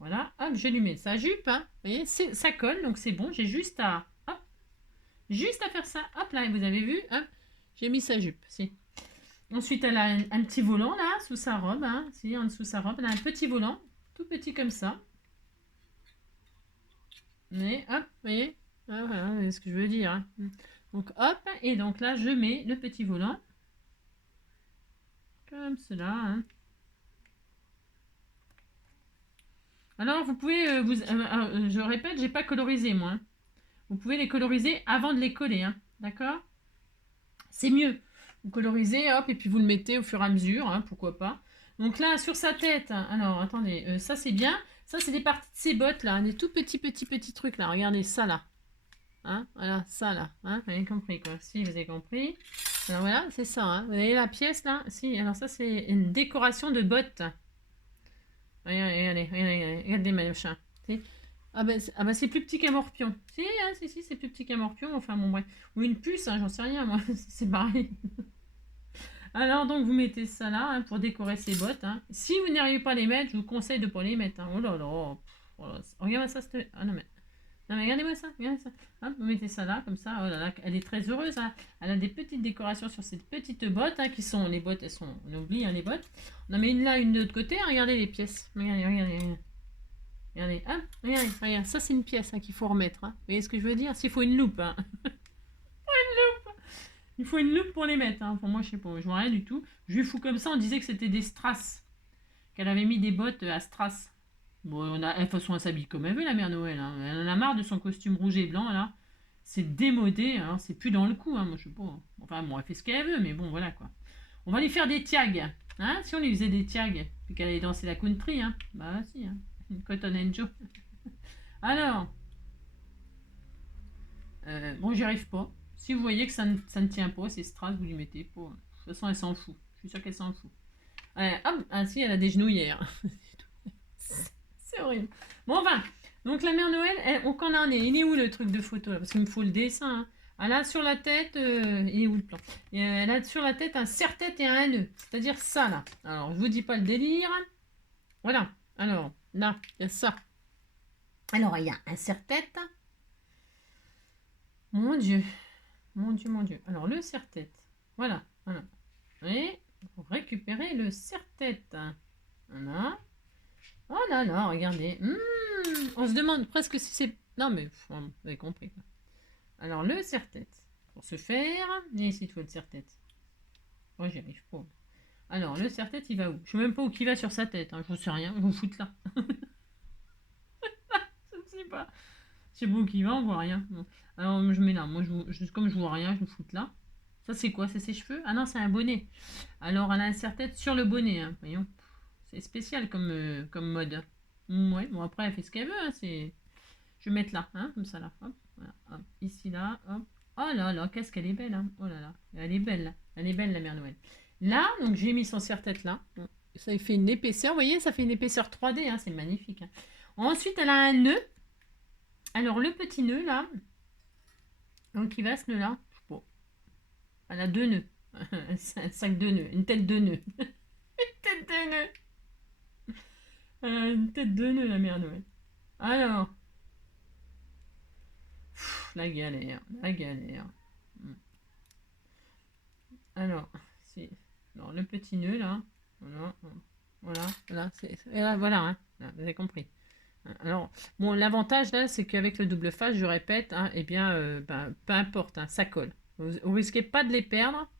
Voilà, hop, je lui mets sa jupe. Hein. Vous voyez, ça colle, donc c'est bon. J'ai juste à... Hop, juste à faire ça. Hop là, vous avez vu, hop, j'ai mis sa jupe. Si. Ensuite, elle a un petit volant là, sous sa robe. Hein. Si, en dessous de sa robe, elle a un petit volant, tout petit comme ça. Mais hop, vous voyez, ah, voilà, c'est ce que je veux dire. Hein. Donc hop, et donc là, je mets le petit volant. Comme cela. Hein. Alors, vous pouvez, je répète, j'ai pas colorisé moi. Hein. Vous pouvez les coloriser avant de les coller. Hein. D'accord? C'est mieux. Vous colorisez, hop, et puis vous le mettez au fur et à mesure, hein, pourquoi pas. Donc là, sur sa tête, alors attendez, ça c'est bien. Ça c'est des parties de ses bottes là, des tout petits trucs là. Regardez ça là. Hein, voilà, ça là. Hein, vous avez compris quoi. Si, vous avez compris. Alors voilà, c'est ça. Hein. Vous voyez la pièce là? Si, alors ça c'est une décoration de bottes. Regardez mes machins. Ah bah c'est plus petit qu'un morpion. Si, hein, si, c'est plus petit qu'un morpion. Enfin bon, bref. Ou une puce, hein, j'en sais rien moi. C'est pareil. Alors donc vous mettez ça là hein, pour décorer ces bottes. Hein. Si vous n'arrivez pas à les mettre, je vous conseille de ne pas les mettre. Hein. Oh là là. Oh là, regardez-moi ça. Ah non mais regardez-moi ça. Regardez ça. Hein, vous mettez ça là comme ça. Oh là là, elle est très heureuse. Hein. Elle a des petites décorations sur ces petites bottes hein, qui sont les bottes. Elles sont. On oublie hein, les bottes. On en met une là, une de l'autre côté. Hein, regardez les pièces. Regardez. Regardez, hein, regardez, ça c'est une pièce hein, qu'il faut remettre. Hein. Vous voyez ce que je veux dire? S'il faut une loupe. Hein. Il faut une loupe pour les mettre. Hein. Pour moi, je sais pas, je vois rien du tout. Je lui fous comme ça, on disait que c'était des strass. Qu'elle avait mis des bottes à strass. Bon, de toute façon, elle s'habille comme elle veut, la Mère Noël. Hein. Elle en a marre de son costume rouge et blanc, là. C'est démodé, hein. C'est plus dans le coup. Hein. Moi, je sais pas. Enfin, bon, elle fait ce qu'elle veut, mais bon, voilà, quoi. On va lui faire des tiags. Hein, si on lui faisait des tiags, puis qu'elle allait danser la country, hein. Bah si, hein. Cotton and Joe. Alors, bon, j'y arrive pas. Si vous voyez que ça ne tient pas, c'est strass, vous lui mettez pas. De toute façon, elle s'en fout. Je suis sûre qu'elle s'en fout. Hop, ah si, elle a des genouillères. C'est horrible. Bon, enfin, donc la mère Noël, on qu'en en est. Il est où le truc de photo là? Parce qu'il me faut le dessin. Hein. Elle a sur la tête, il est où le plan? Elle a sur la tête un serre-tête et un nœud. C'est-à-dire ça là. Alors, je vous dis pas le délire. Voilà. Alors, là, il y a ça. Alors, il y a un serre-tête. Mon Dieu. Mon Dieu, mon Dieu. Alors, le serre-tête. Voilà. Voilà. Et pour récupérer le serre-tête. Voilà. Oh là là, regardez. On se demande presque si c'est... Non, mais vous avez compris. Alors, le serre-tête. Pour ce faire... Et ici, il faut le serre-tête. Moi, j'y arrive pas. Alors, le serre-tête, il va où? Je sais même pas où il va sur sa tête. Hein. Je ne sais rien. Je vous foute là. Je ne sais pas. Je sais pas où il va, on voit rien. Bon. Alors, je mets là. Moi, comme je vois rien, je me foute là. Ça, c'est quoi? C'est ses cheveux? Ah non, c'est un bonnet. Alors, elle a un serre-tête sur le bonnet. Hein. Voyons. C'est spécial comme mode. Ouais, bon, après, elle fait ce qu'elle veut. Hein. Je vais mettre là, hein, comme ça, là. Hop, voilà, hop. Ici, là, hop. Oh là là, qu'est-ce qu'elle est belle. Hein. Oh là là, elle est belle, là. Elle est belle, la mère Noël. Là, donc, j'ai mis son serre-tête là. Ça fait une épaisseur. Vous voyez, ça fait une épaisseur 3D. Hein. C'est magnifique. Hein. Ensuite, elle a un nœud. Alors, le petit nœud, là. Donc, il va ce nœud-là. Bon. Elle a 2 nœuds. Un sac de nœuds. Une tête de nœud. Une tête de nœud. Une tête de nœud, la mère Noël. Alors. La galère. La galère. Alors, c'est. Alors, le petit nœud, là. Voilà. Voilà. Voilà. Voilà, hein. Là, vous avez compris. Alors, bon, l'avantage là, c'est qu'avec le double face, je répète, hein, eh bien, peu importe, hein, ça colle. Vous risquez pas de les perdre.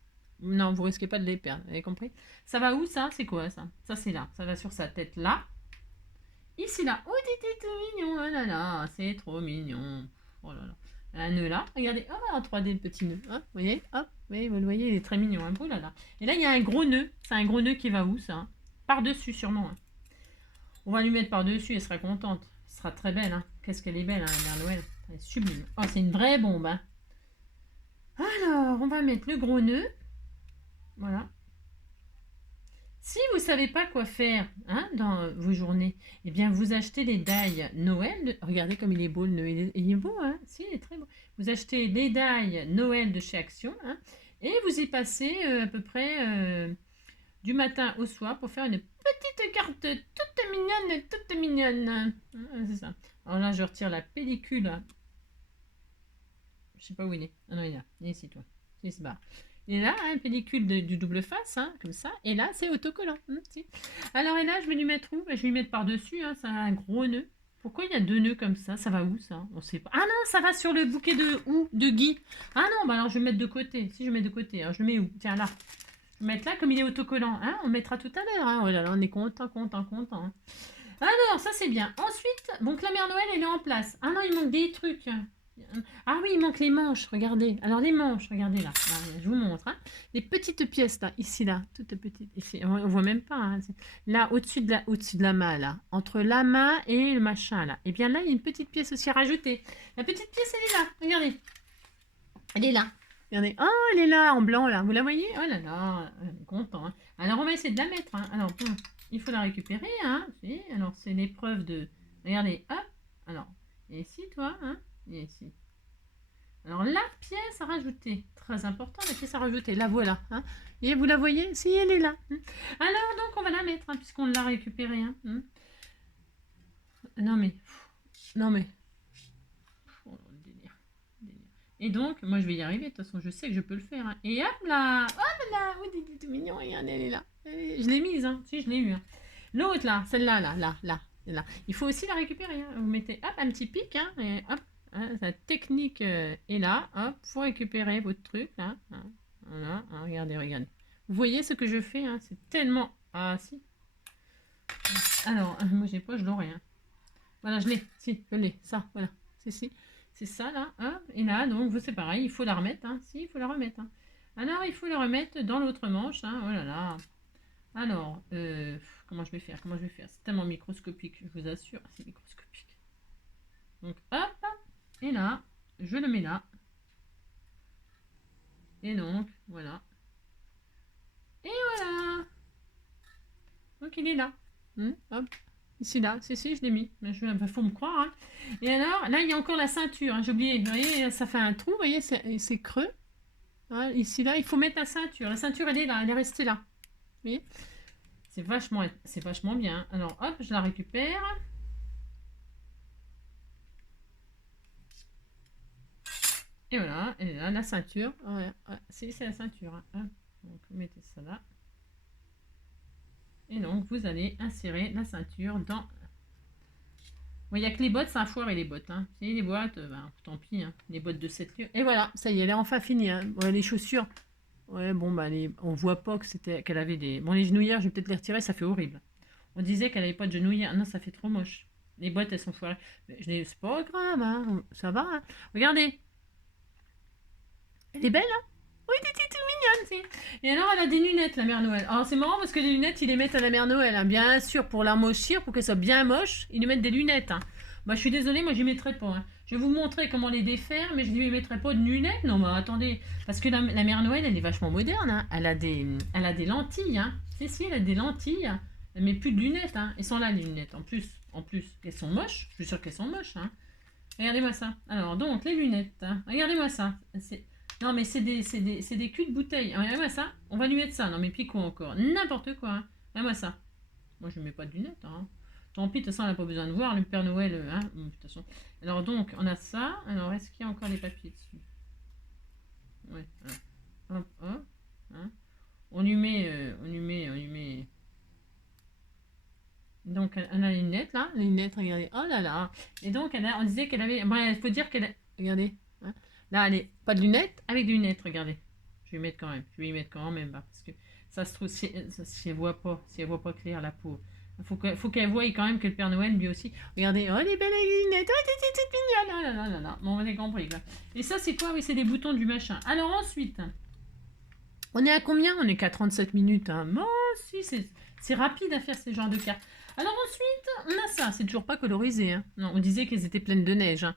Non, vous risquez pas de les perdre. Vous avez compris? Ça va où ça? C'est quoi ça? Ça c'est là. Ça va sur sa tête là. Ici là. Oh, t'es tout mignon. Oh là là, c'est trop mignon. Oh là là. Un nœud là. Regardez. Oh, en 3D le petit nœud. Hein, vous voyez? Hop. Oui, vous le voyez, il est très mignon. Hein. Oh là là. Et là, il y a un gros nœud. C'est un gros nœud qui va où ça? Par-dessus sûrement. Hein. On va lui mettre par-dessus, elle sera contente. Elle sera très belle, hein. Qu'est-ce qu'elle est belle, hein, la mère Noël. Elle est sublime. Oh, c'est une vraie bombe, hein. Alors, on va mettre le gros nœud. Voilà. Si vous ne savez pas quoi faire hein, dans vos journées, eh bien, vous achetez les die Noël. Regardez comme il est beau, le nœud. Il est beau, hein. Si, il est très beau. Vous achetez les die Noël de chez Action, hein, et vous y passez à peu près... du matin au soir pour faire une petite carte toute mignonne. C'est ça. Alors là, je retire la pellicule. Je sais pas où il est. Ah non, il est là. Il est ici, toi. Il se barre. Il est là, hein, pellicule du double face, hein, comme ça. Et là, c'est autocollant. Si. Alors, et là, je vais lui mettre où? Je vais lui mettre par-dessus. Hein, ça a un gros nœud. Pourquoi il y a 2 nœuds comme ça? Ça va où, ça? On sait pas. Ah non, ça va sur le bouquet de Guy. Ah non, bah alors je vais mettre de côté. Si je mets de côté, alors je le mets où? Tiens, là. Mettre là comme il est autocollant. Hein, on mettra tout à l'heure. Hein. Oh là là, on est content. Hein. Alors, ça c'est bien. Ensuite, donc la mère Noël, elle est en place. Ah non, il manque des trucs. Ah oui, il manque les manches. Regardez. Alors, les manches, regardez là. Alors, je vous montre. Hein. Les petites pièces là, ici là. Toutes petites. Ici. On voit même pas. Hein. Là, au-dessus de la main là. Entre la main et le machin là. Et bien là, il y a une petite pièce aussi à rajouter. La petite pièce, elle est là. Regardez. Elle est là. Regardez, oh, elle est là, en blanc, là. Vous la voyez? Oh là là, on est content. Hein. Alors, on va essayer de la mettre. Hein. Alors, bon, il faut la récupérer. Hein. Alors, c'est l'épreuve de... Regardez, hop. Alors, et ici, toi, hein. Et ici. Alors, la pièce à rajouter. Très important, la pièce à rajouter. La voilà. Hein. Et vous la voyez? Si, elle est là. Hein. Alors, donc, on va la mettre, hein, puisqu'on l'a récupérée. Hein. Non, mais... Et donc, moi je vais y arriver, de toute façon je sais que je peux le faire. Hein. Et hop là, oh là là, oh, c'est tout mignon, regardez, elle est là. Je l'ai mise, hein. Si, je l'ai eu. Hein. L'autre là, celle-là, là. Il faut aussi la récupérer. Hein. Vous mettez hop, un petit pic, hein, et hop, hein, la technique est là. Hop, faut récupérer votre truc. Là, hein. Voilà, hein, regardez. Vous voyez ce que je fais, hein, c'est tellement... Ah si. Alors, moi j'ai pas, je l'aurai. Hein. Voilà, je l'ai, si, je l'ai, ça, voilà, c'est ça là, hein, et là, donc c'est pareil, il faut la remettre, hein, si, il faut la remettre. Hein. Alors, il faut le remettre dans l'autre manche. Hein. Oh là là. Alors, comment je vais faire? Comment je vais faire? C'est tellement microscopique, je vous assure. C'est microscopique. Donc, hop. Et là, je le mets là. Et donc, voilà. Et voilà. Donc, il est là. Hop. Ici, là. Si, je l'ai mis. Il faut me croire. Hein. Et alors, là, il y a encore la ceinture. Hein. J'ai oublié. Vous voyez, ça fait un trou. Vous voyez, c'est creux. Hein, ici, là, il faut mettre la ceinture. La ceinture, elle est là. Elle est restée là. Vous voyez, c'est vachement bien. Alors, hop, je la récupère. Et voilà, et là, la ceinture. Ouais, c'est la ceinture. Hein. Donc, vous mettez ça là. Et donc, vous allez insérer la ceinture dans... Bon, il n'y a que les bottes, ça a foiré les bottes. Hein. C'est les boîtes, tant pis. Hein. Les bottes de 7 lieues. Et voilà, ça y est, elle est enfin finie. Hein. Ouais, les chaussures. Ouais, bon, on voit pas qu'elle avait des... Bon, les genouillères, je vais peut-être les retirer, ça fait horrible. On disait qu'elle n'avait pas de genouillères. Non, ça fait trop moche. Les bottes, elles sont foirées. C'est pas grave, hein. Ça va. Hein. Regardez. Elle est belle, hein. Oui, t'es toute mignonne, c'est. Et alors, elle a des lunettes, la mère Noël. Alors, c'est marrant parce que les lunettes, ils les mettent à la mère Noël. Hein. Bien sûr, pour la mochir, pour qu'elle soit bien moche, ils lui mettent des lunettes. Hein. Moi, je suis désolée, moi, je n'y mettrai pas. Hein. Je vais vous montrer comment les défaire, mais je ne lui mettrai pas de lunettes. Non, mais attendez. Parce que la mère Noël, elle est vachement moderne. Hein. Elle a des lentilles. Hein. Si, elle a des lentilles. Elle met plus de lunettes. Hein. Elles sont là, les lunettes. En plus, elles sont moches. Je suis sûre qu'elles sont moches. Hein. Regardez-moi ça. Alors, donc, les lunettes. Hein. Regardez-moi ça. Non, mais c'est des culs de bouteille. Regardez-moi ça. On va lui mettre ça. Non, mais puis quoi encore? N'importe quoi. Hein. Regardez-moi ça. Moi, je ne mets pas de lunettes. Hein. Tant pis, de toute façon, elle n'a pas besoin de voir. Le Père Noël, hein. De toute façon. Alors, donc, on a ça. Alors, est-ce qu'il y a encore des papiers dessus? Ouais. Hop, hop. Hein. On lui met... Donc, elle a les lunettes, là. Les lunettes, regardez. Oh là là. Et donc, on disait qu'elle avait... Bon, il faut dire qu'elle... Regardez. Hein. Là, elle est pas de lunettes, avec des lunettes, regardez. Je vais y mettre quand même. Je vais y mettre quand même, parce que ça se trouve, si elle voit pas clair, la peau. Faut qu'elle voie quand même que le Père Noël, lui aussi. Regardez, oh, elle est belle avec les lunettes. Oh, t'es toute mignonne. Oh là là là. Bon, on a compris, là. Et ça, c'est quoi? Oui, c'est des boutons du machin. Alors, ensuite... On est à combien? On est qu'à 37 minutes. Hein. Bon, si, c'est rapide à faire ce genre de cartes. Alors ensuite, on a ça. C'est toujours pas colorisé. Hein. Non, on disait qu'elles étaient pleines de neige. Hein.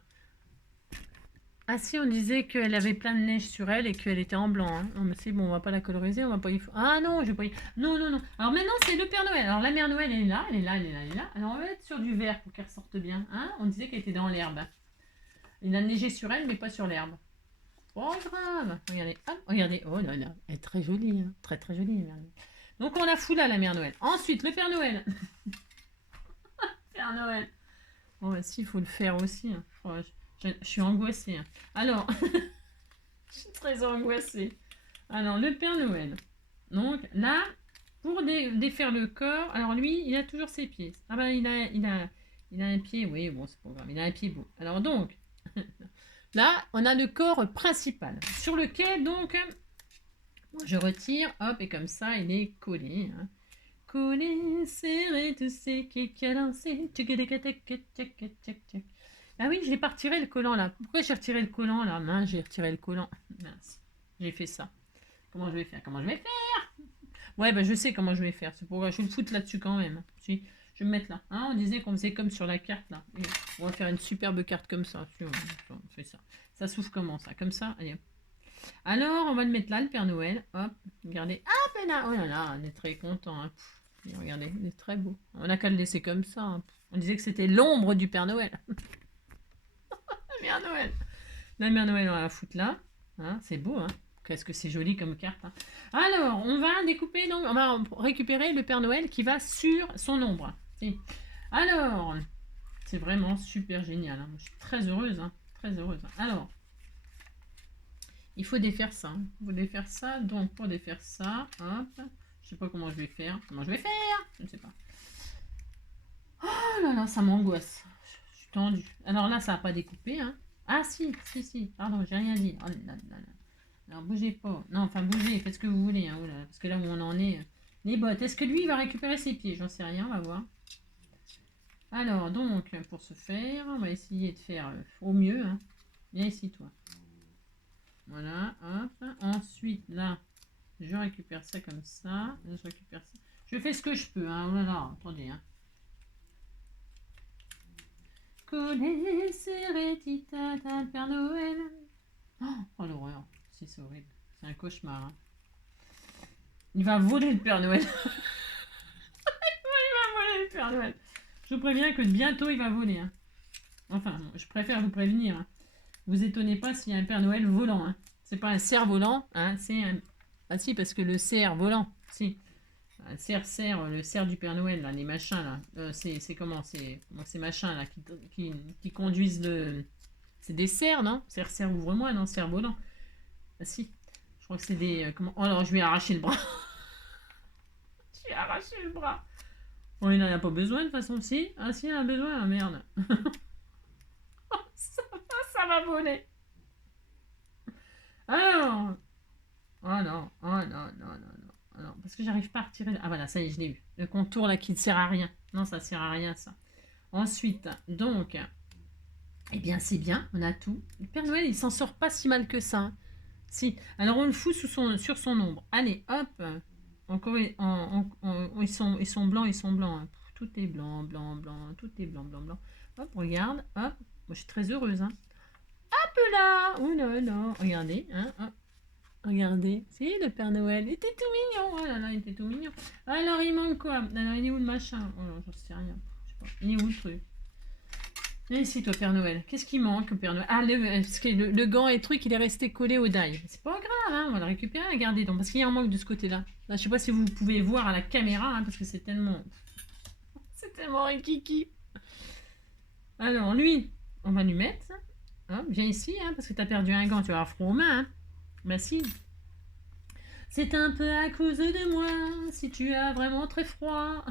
Ah si, on disait qu'elle avait plein de neige sur elle et qu'elle était en blanc. Hein. Non, mais c'est bon, on va pas la coloriser, on va pas y... Ah non, je vais pas y... Non. Alors maintenant, c'est le Père Noël. Alors la Mère Noël, elle est là. Alors on va mettre sur du vert pour qu'elle ressorte bien. Hein. On disait qu'elle était dans l'herbe. Il a neigé sur elle, mais pas sur l'herbe. Oh, grave. Regardez, hop, regardez. Oh là là, elle est très jolie. Hein. Très très jolie, la Mère Noël. Donc on la fout là, la Mère Noël. Ensuite, le Père Noël. Père Noël. Bon, bah si, il faut le faire aussi. Hein. Oh, je suis angoissée. Hein. Alors, je suis très angoissée. Alors, le Père Noël. Donc là, pour défaire le corps, alors lui, il a toujours ses pieds. Ah ben, il a un pied, oui, bon, c'est pas grave. Il a un pied beau. Alors donc... Là, on a le corps principal, sur lequel, donc, je retire, hop, et comme ça, il est collé. Hein. Collé, serré, tu sais qui a lancé. Ah oui, j'ai pas retiré le collant, là. Pourquoi j'ai retiré le collant, là? Mince, j'ai retiré le collant. Mince, j'ai fait ça. Comment je vais faire? Ouais, ben je sais comment je vais faire. C'est pourquoi je vais le foutre là-dessus quand même. Si. Je vais me mettre là. Hein, on disait qu'on faisait comme sur la carte là. Et on va faire une superbe carte comme ça. On fait ça. Ça s'ouvre comment ça? Comme ça. Allez. Alors, on va le mettre là, le Père Noël. Hop. Regardez. Hop, et là. Oh là là, on est très content. Hein. Regardez, il est très beau. On n'a qu'à le laisser comme ça. Hein. On disait que c'était l'ombre du Père Noël. La Mère Noël. La Mère Noël, on va la foutre là. Hein, c'est beau, hein. Qu'est-ce que c'est joli comme carte. Hein. Alors, on va découper, donc, on va récupérer le Père Noël qui va sur son ombre. Alors, c'est vraiment super génial. Hein. Je suis très heureuse. Hein. Très heureuse. Alors, il faut défaire ça. Hein. Il faut défaire ça. Donc, pour défaire ça, hop. Je sais pas comment je vais faire. Comment je vais faire? Je ne sais pas. Oh là là, ça m'angoisse. Je suis tendue. Alors là, ça n'a pas découpé. Hein. Ah si. Pardon, j'ai rien dit. Oh là là là. Alors, bougez pas. Non, enfin, bougez. Faites ce que vous voulez. Hein. Oh là là, parce que là où on en est... Les bottes. Est-ce que lui, il va récupérer ses pieds? J'en sais rien. On va voir. Alors, donc, pour ce faire, on va essayer de faire au mieux. Hein. Viens ici, toi. Voilà, hop. Ensuite, là, je récupère ça comme ça. Là, je récupère ça. Je fais ce que je peux, hein. Voilà, attendez, hein. Coller, serrer, titata, Père Noël. Oh l'horreur, si c'est horrible. C'est un cauchemar, hein. Il va voler le Père Noël. Il va voler le Père Noël. Je vous préviens que bientôt il va voler, hein. Enfin, je préfère vous prévenir, hein. Vous étonnez pas s'il y a un Père Noël volant, hein. C'est pas un cerf-volant, hein. C'est un... Ah si, parce que le cerf-volant, si. Un cerf, le cerf du Père Noël, là, les machins, là. C'est comment? C'est ces machins, là, qui conduisent le... C'est des cerfs, non? Cerf, ouvre-moi, non? Cerf-volant. Ah si. Je crois que c'est des... comment... Oh non, je lui ai arraché le bras. Je lui ai arraché le bras. Bon, il n'en a pas besoin, de toute façon, si. Ah si, il en a besoin, ah, merde. Ça va voler. Alors... Oh non, oh non, non, non, non. Oh non, parce que j'arrive pas à retirer... Ah voilà, ça y est, je l'ai eu. Le contour, là, qui ne sert à rien. Non, ça sert à rien, ça. Ensuite, donc... Eh bien, c'est bien, on a tout. Le Père Noël, il s'en sort pas si mal que ça, hein. Si. Alors, on le fout sur son ombre. Allez, hop. Encore, ils sont blancs, ils sont blancs, hein. Tout est blanc, blanc, blanc. Tout est blanc, blanc, blanc. Hop, regarde, hop. Moi, je suis très heureuse, hein. Hop là. Oh là là. Regardez, hein, hop. Regardez, c'est le Père Noël. Il était tout mignon. Oh là là, il était tout mignon. Alors, il manque quoi? Alors, il est où le machin? Oh là, j'en sais rien. Je sais pas. Il est où le truc? Viens ici, toi, Père Noël. Qu'est-ce qui manque au Père Noël? Ah, parce que le gant et truc, il est resté collé au die. C'est pas grave, hein, on va le récupérer. Regardez donc, parce qu'il y a un manque de ce côté-là. Là, je sais pas si vous pouvez voir à la caméra, hein, parce que c'est tellement... C'est tellement rikiki. Alors, lui, on va lui mettre. Hop, viens ici, hein, parce que t'as perdu un gant, tu vas avoir froid aux mains. Hein. Bah si. C'est un peu à cause de moi, si tu as vraiment très froid.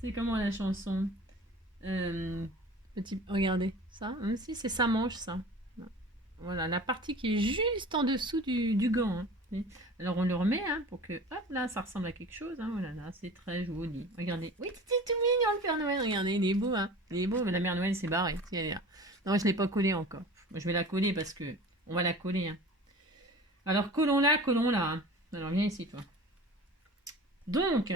C'est comment la chanson? Regardez, ça, si c'est sa manche, ça. Voilà, la partie qui est juste en dessous du gant. Hein. Alors on le remet, hein, pour que, hop là, ça ressemble à quelque chose. Hein. Voilà, là, c'est très joli. Regardez, oui, c'est tout mignon le Père Noël. Regardez, il est beau, hein. Il est beau, mais la Mère Noël s'est barrée. Si, elle est là. Non, je ne l'ai pas collée encore. Moi, je vais la coller parce que on va la coller. Hein. Alors collons-la, collons-la. Hein. Alors viens ici, toi. Donc,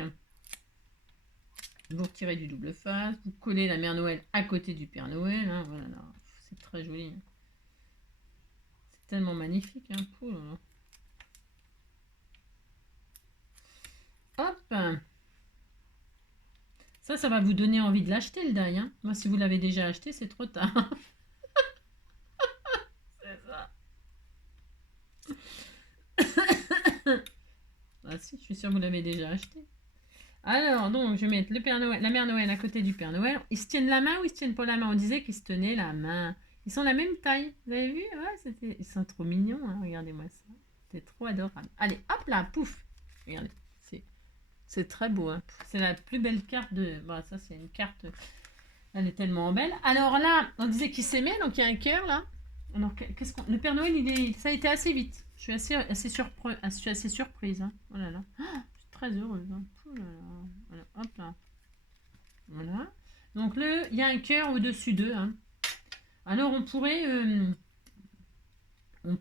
vous retirez du double face, vous collez la Mère Noël à côté du Père Noël. Hein, voilà, c'est très joli. Hein. C'est tellement magnifique. Hein. Oh là là. Hop. Ça va vous donner envie de l'acheter le die. Hein. Moi, si vous l'avez déjà acheté, c'est trop tard. C'est ça. Ah si, je suis sûre que vous l'avez déjà acheté. Alors, donc, je vais mettre le Père Noël, la Mère Noël à côté du Père Noël. Ils se tiennent la main ou ils se tiennent pas la main? On disait qu'ils se tenaient la main. Ils sont la même taille. Vous avez vu? Ouais, ils sont trop mignons. Hein. Regardez-moi ça. C'est trop adorable. Allez, hop là, pouf. Regardez. C'est très beau. Hein. C'est la plus belle carte de... Bon, ça, c'est une carte... Elle est tellement belle. Alors là, on disait qu'ils s'aimaient, donc il y a un cœur là. Alors, le Père Noël, ça a été assez vite. Je suis assez surprise. Hein. Oh là là. Oh, je suis très heureuse. Hein. Oh là là. Voilà. Hop là. Voilà. Donc il y a un cœur au-dessus d'eux. Hein. Alors on pourrait... on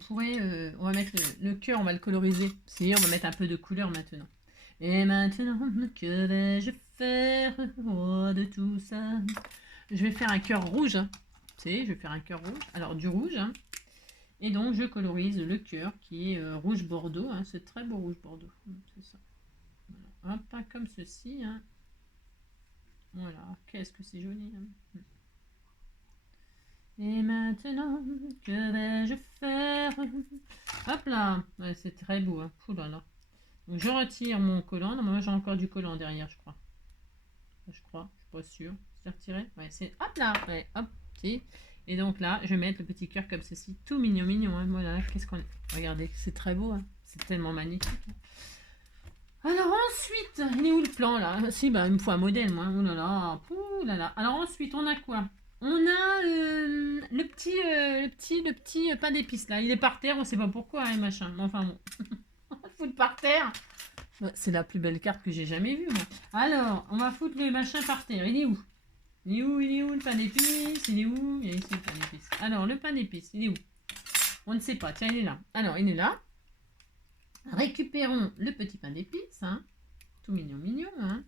va mettre le cœur, on va le coloriser. C'est-à-dire, on va mettre un peu de couleur maintenant. Et maintenant, que vais-je faire de tout ça? Je vais faire un cœur rouge. Hein. Je vais faire un cœur rouge. Alors, du rouge. Hein. Et donc, je colorise le cœur qui est rouge bordeaux. Hein. C'est très beau rouge bordeaux. C'est ça. Voilà. Hop, pas comme ceci. Hein. Voilà. Qu'est-ce que c'est joli. Hein. Et maintenant, que vais-je faire? Hop là. Ouais, c'est très beau. Hein. Ouh là là. Donc, je retire mon collant. Normalement, j'ai encore du collant derrière, je crois. Je suis pas sûre. C'est retiré? Ouais, c'est... Hop là! Ouais, hop, si. Et donc là, je vais mettre le petit cœur comme ceci. Tout mignon, mignon. Hein. Voilà, qu'est-ce qu'on... Regardez, c'est très beau. Hein. C'est tellement magnifique. Alors ensuite, il est où le plan là? Si, bah, il me faut un modèle, moi. Oh là là. Ouh là là. Alors ensuite, on a quoi? On a le petit pain d'épices là. Il est par terre, on sait pas pourquoi, hein, machin. Enfin bon. On va le foutre par terre. C'est la plus belle carte que j'ai jamais vue, moi. Alors, on va foutre le machin par terre. Il est où? Il est où le pain d'épices? Il est où? Il est ici le pain d'épices. Alors, le pain d'épices, il est où? On ne sait pas. Tiens, il est là. Alors, il est là. Récupérons le petit pain d'épices. Hein. Tout mignon, mignon. Hein.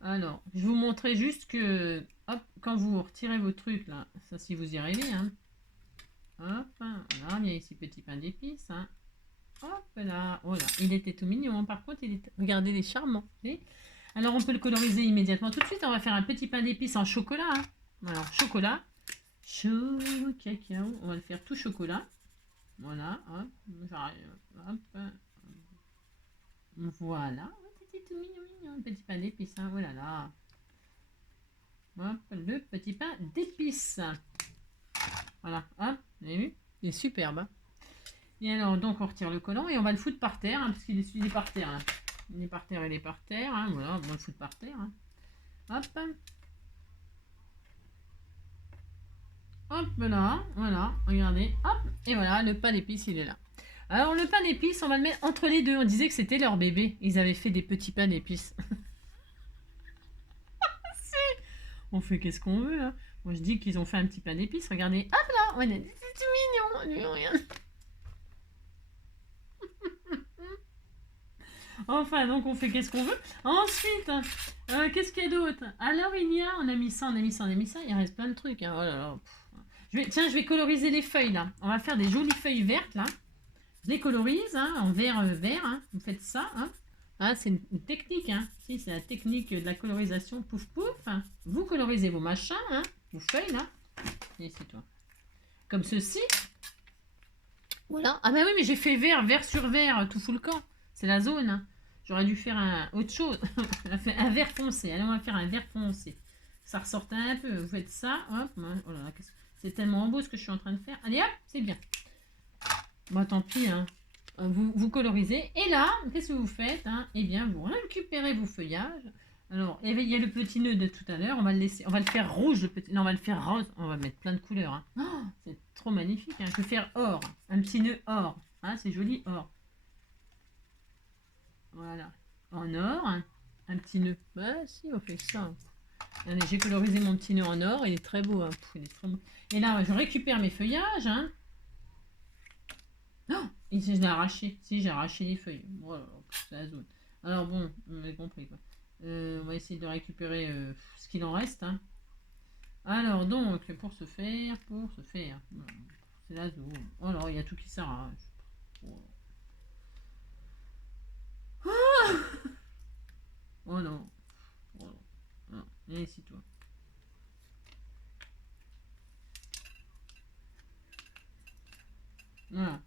Alors, je vais vous montrer juste que, hop, quand vous retirez vos trucs, là, ça si vous y arrivez, hein. Hop, voilà, bien ici, petit pain d'épices. Hein. Hop là, oh là, il était tout mignon. Hein. Par contre, regardez, il est charmant. Alors, on peut le coloriser immédiatement. Tout de suite, on va faire un petit pain d'épices en chocolat. Hein. Alors, chocolat. Cacao. On va le faire tout chocolat. Voilà, hop, j'arrive. Hop. Voilà. C'était tout mignon, mignon. Petit pain d'épices. Hein. Oh là là. Hop, le petit pain d'épices. Voilà, hop, vous avez vu? Il est superbe. Hein. Et alors, donc, on retire le collant et on va le foutre par terre, hein, parce qu'il est par terre. Là. Il est par terre, il est par terre. Hein, voilà, on va le foutre par terre. Hein. Hop. Hop là, voilà, regardez. Hop, et voilà, le pain d'épices, il est là. Alors, le pain d'épices, on va le mettre entre les deux. On disait que c'était leur bébé. Ils avaient fait des petits pains d'épices. On fait qu'est-ce qu'on veut, là. Moi, je dis qu'ils ont fait un petit pain d'épices. Regardez, hop là, c'est tout mignon. Regarde. Enfin, donc on fait qu'est-ce qu'on veut. Ensuite, qu'est-ce qu'il y a d'autre? Alors, on a mis ça, il reste plein de trucs. Hein. Oh là là. Tiens, je vais coloriser les feuilles, là. On va faire des jolies feuilles vertes, là. Je les colorise, hein, en vert. Hein. Vous faites ça, hein. Ah, c'est une technique, hein. Si, c'est la technique de la colorisation. Pouf, pouf. Hein. Vous colorisez vos machins, hein. Vos feuilles, là. Et c'est toi. Comme ceci. Voilà. Ah, bah oui, mais j'ai fait vert sur vert, tout fout le camp. C'est la zone, hein. J'aurais dû faire autre chose. Un vert foncé. Allez, on va faire un vert foncé. Ça ressortait un peu. Vous faites ça. Hop. Oh là là, c'est tellement beau ce que je suis en train de faire. Allez, hop, c'est bien. Bon, tant pis. Hein. Vous colorisez. Et là, qu'est-ce que vous faites? Hein? Eh bien, vous récupérez vos feuillages. Alors, il y a le petit nœud de tout à l'heure. On va le laisser. On va le faire rouge. Non, on va le faire rose. On va mettre plein de couleurs. Hein. Oh, c'est trop magnifique. Hein. Je vais faire or. Un petit nœud or. Hein, c'est joli, or. Voilà. En or, hein. Un petit nœud. Bah si, on fait ça. Allez, j'ai colorisé mon petit nœud en or. Il est très beau. Hein. Il est très beau. Et là, je récupère mes feuillages. Hein. Oh, et je l'ai arraché. Si, j'ai arraché les feuilles. Voilà, c'est la zone. Alors bon, vous avez compris quoi. On va essayer de récupérer ce qu'il en reste. Hein. Alors donc, pour ce faire, c'est la zone. Oh là, il y a tout qui s'arrache. Oh non. Oh non. Et ici, toi. Voilà.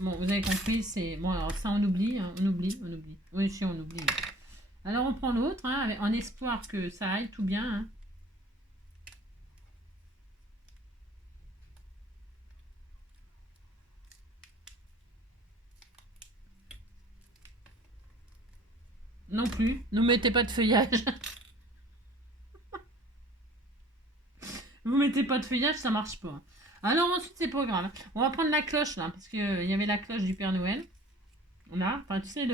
Bon, vous avez compris, c'est... Bon, alors ça, on oublie. Hein, on oublie. Oui, si, on oublie. Alors, on prend l'autre, hein, en espoir que ça aille tout bien. Hein. Non plus. Ne mettez pas de feuillage. Vous mettez pas de feuillage, ça marche pas. Alors ensuite, c'est pas grave. On va prendre la cloche, là, parce qu'il y avait la cloche du Père Noël. On a, enfin, tu sais,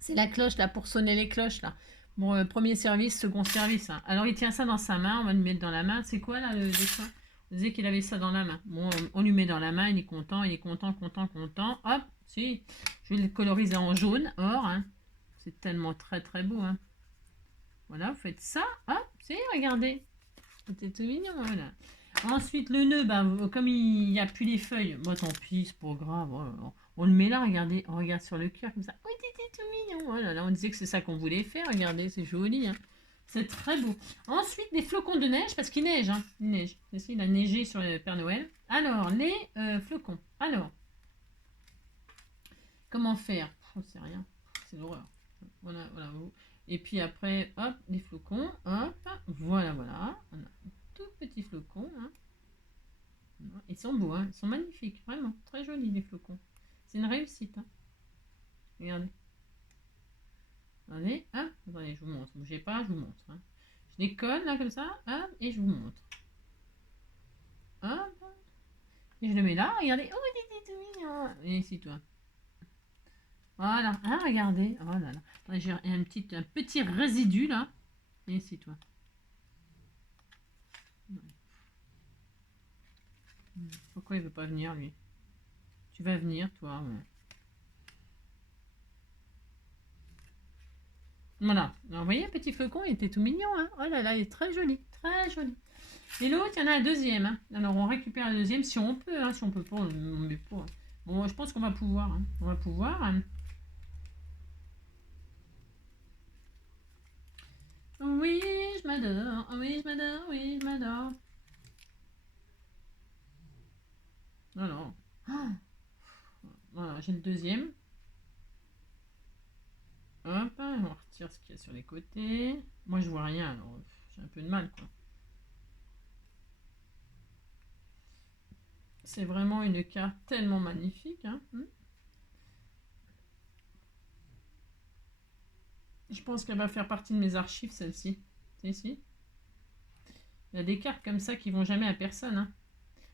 c'est la cloche, là, pour sonner les cloches, là. Bon, premier service, second service. Hein. Alors, il tient ça dans sa main, on va lui mettre dans la main. C'est quoi, là, le dessin? Vous disiez qu'il avait ça dans la main. Bon, on lui met dans la main, il est content. Hop, si, je vais le coloriser en jaune, or. Hein. C'est tellement très, très beau. Hein. Voilà, vous faites ça. Hop, si, regardez. C'était tout mignon, voilà. Ensuite, le nœud, bah, comme il n'y a plus les feuilles, bon, tant pis, c'est pas grave. On le met là, regardez, on regarde sur le cœur comme ça. Oui, c'était tout mignon. Oh là là, on disait que c'est ça qu'on voulait faire. Regardez, c'est joli. Hein. C'est très beau. Ensuite, des flocons de neige, parce qu'il neige. Hein. Il neige. Ici, il a neigé sur le Père Noël. Alors, les flocons. Alors, comment faire? Oh, c'est rien. C'est l'horreur. Voilà. Et puis après, hop, les flocons. Hop, voilà. On a tout petit flocon. Hein. Ils sont beaux, hein. Ils sont magnifiques, vraiment. Très jolis les flocons. C'est une réussite. Hein. Regardez. Attendez, hein. Attendez, je vous montre. Ne bougez pas, je vous montre. Hein. Je les colle là comme ça, hop, et je vous montre. Hop. Et je le mets là, regardez. Oh, c'est tout mignon. Et ici, toi. Voilà, hein, regardez. Oh là là. Attendez, j'ai un petit résidu là. Et ici, toi. Pourquoi il veut pas venir, lui? Tu vas venir, toi. Ouais. Voilà. Alors, vous voyez, petit flocon, il était tout mignon. Hein, oh là là, il est très joli. Très joli. Et l'autre, il y en a un deuxième. Hein. Alors, on récupère le deuxième si on peut. Hein, si on peut pas, on met pas. Hein. Bon, je pense qu'on va pouvoir. Hein. On va pouvoir. Hein. Oui, je m'adore. Oui, je m'adore. Oui, je m'adore. Alors. Oh. Voilà, j'ai le deuxième. Hop, on retire ce qu'il y a sur les côtés. Moi, je vois rien, alors j'ai un peu de mal, quoi. C'est vraiment une carte tellement magnifique. Hein. Je pense qu'elle va faire partie de mes archives, celle-ci. C'est ici. Il y a des cartes comme ça qui vont jamais à personne. Hein.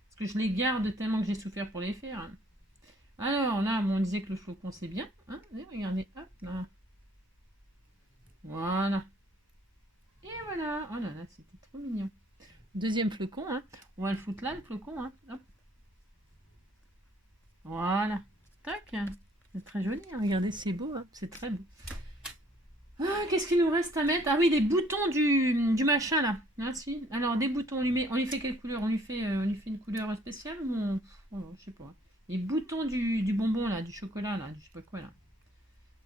Parce que je les garde tellement que j'ai souffert pour les faire. Hein. Alors là, bon, on disait que le flocon c'est bien. Hein. Et regardez, hop là. Voilà. Et voilà. Oh là là, c'était trop mignon. Deuxième flocon. Hein. On va le foutre là, le flocon. Hein. Hop. Voilà. Tac. C'est très joli. Hein. Regardez, c'est beau. Hein. C'est très beau. Ah, qu'est-ce qu'il nous reste à mettre? Ah oui, les boutons du machin là. Ah, si. Alors, des boutons, on lui fait quelle couleur? On lui fait une couleur spéciale ou je sais pas. Les boutons du bonbon là, du chocolat là, du je sais pas quoi là.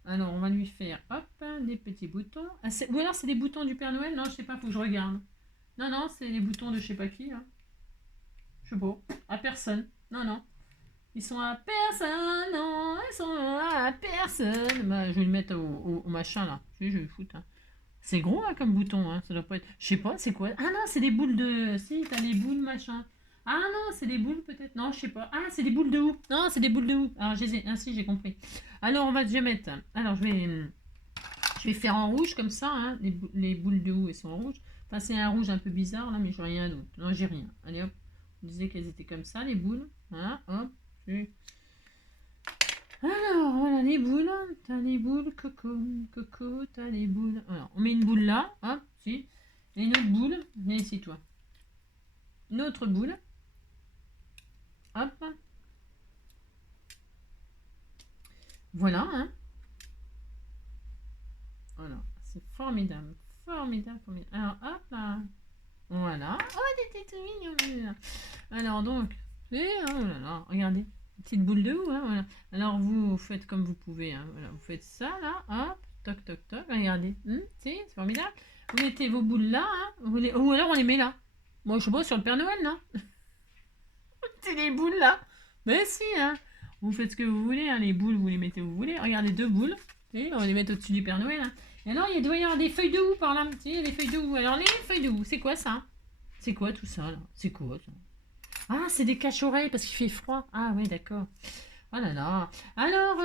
Alors, on va lui faire, hop, des petits boutons. Ah, ou alors, c'est des boutons du Père Noël? Non, je sais pas, faut que je regarde. Non, non, c'est les boutons de je sais pas qui là. Je sais pas. À personne. Non, non. Ils sont à personne, non, ils sont à personne. Bah, je vais le mettre au machin là. Je vais le foutre. Hein. C'est gros hein, comme bouton, hein. Ça doit pas être. Je sais pas, c'est quoi? Ah non, c'est des boules de. Si, t'as les boules machin. Ah non, c'est des boules peut-être. Non, je sais pas. Ah, c'est des boules de houx. Non, c'est des boules de houx. Alors, ainsi, j'ai compris. Alors, on va déjà mettre. Alors, je vais faire en rouge comme ça. Hein. Les boules de houx, elles sont en rouge. Enfin, c'est un rouge un peu bizarre là, mais j'ai rien d'autre. Non, j'ai rien. Allez hop. On disait qu'elles étaient comme ça, les boules. Voilà, hop. Alors, voilà les boules. T'as les boules, coco, t'as les boules. Alors, on met une boule là, hop, si. Et une autre boule, viens ici toi. Une autre boule. Hop. Voilà, hein. Voilà, c'est formidable. Formidable, formidable. Alors, hop là. Voilà. Oh, t'étais tout mignon. Alors, donc, oh là là, regardez. Petite boule de houx, hein, voilà. Alors vous faites comme vous pouvez, hein, voilà. Vous faites ça là, hop, toc toc toc, regardez, c'est formidable. Vous mettez vos boules là, hein, ou alors on les met là. Moi je sais pas sur le Père Noël, non. C'est les boules là. Mais si, hein. Vous faites ce que vous voulez, hein, les boules vous les mettez où vous voulez. Regardez deux boules, on va les mettre au-dessus du Père Noël. Hein. Et alors il doit y avoir des feuilles de houx par là, les feuilles de houx. Alors les feuilles de houx, c'est quoi ça? C'est quoi tout ça là? C'est quoi ça? Ah, c'est des cache-oreilles parce qu'il fait froid. Ah oui, d'accord. Oh là là. Alors,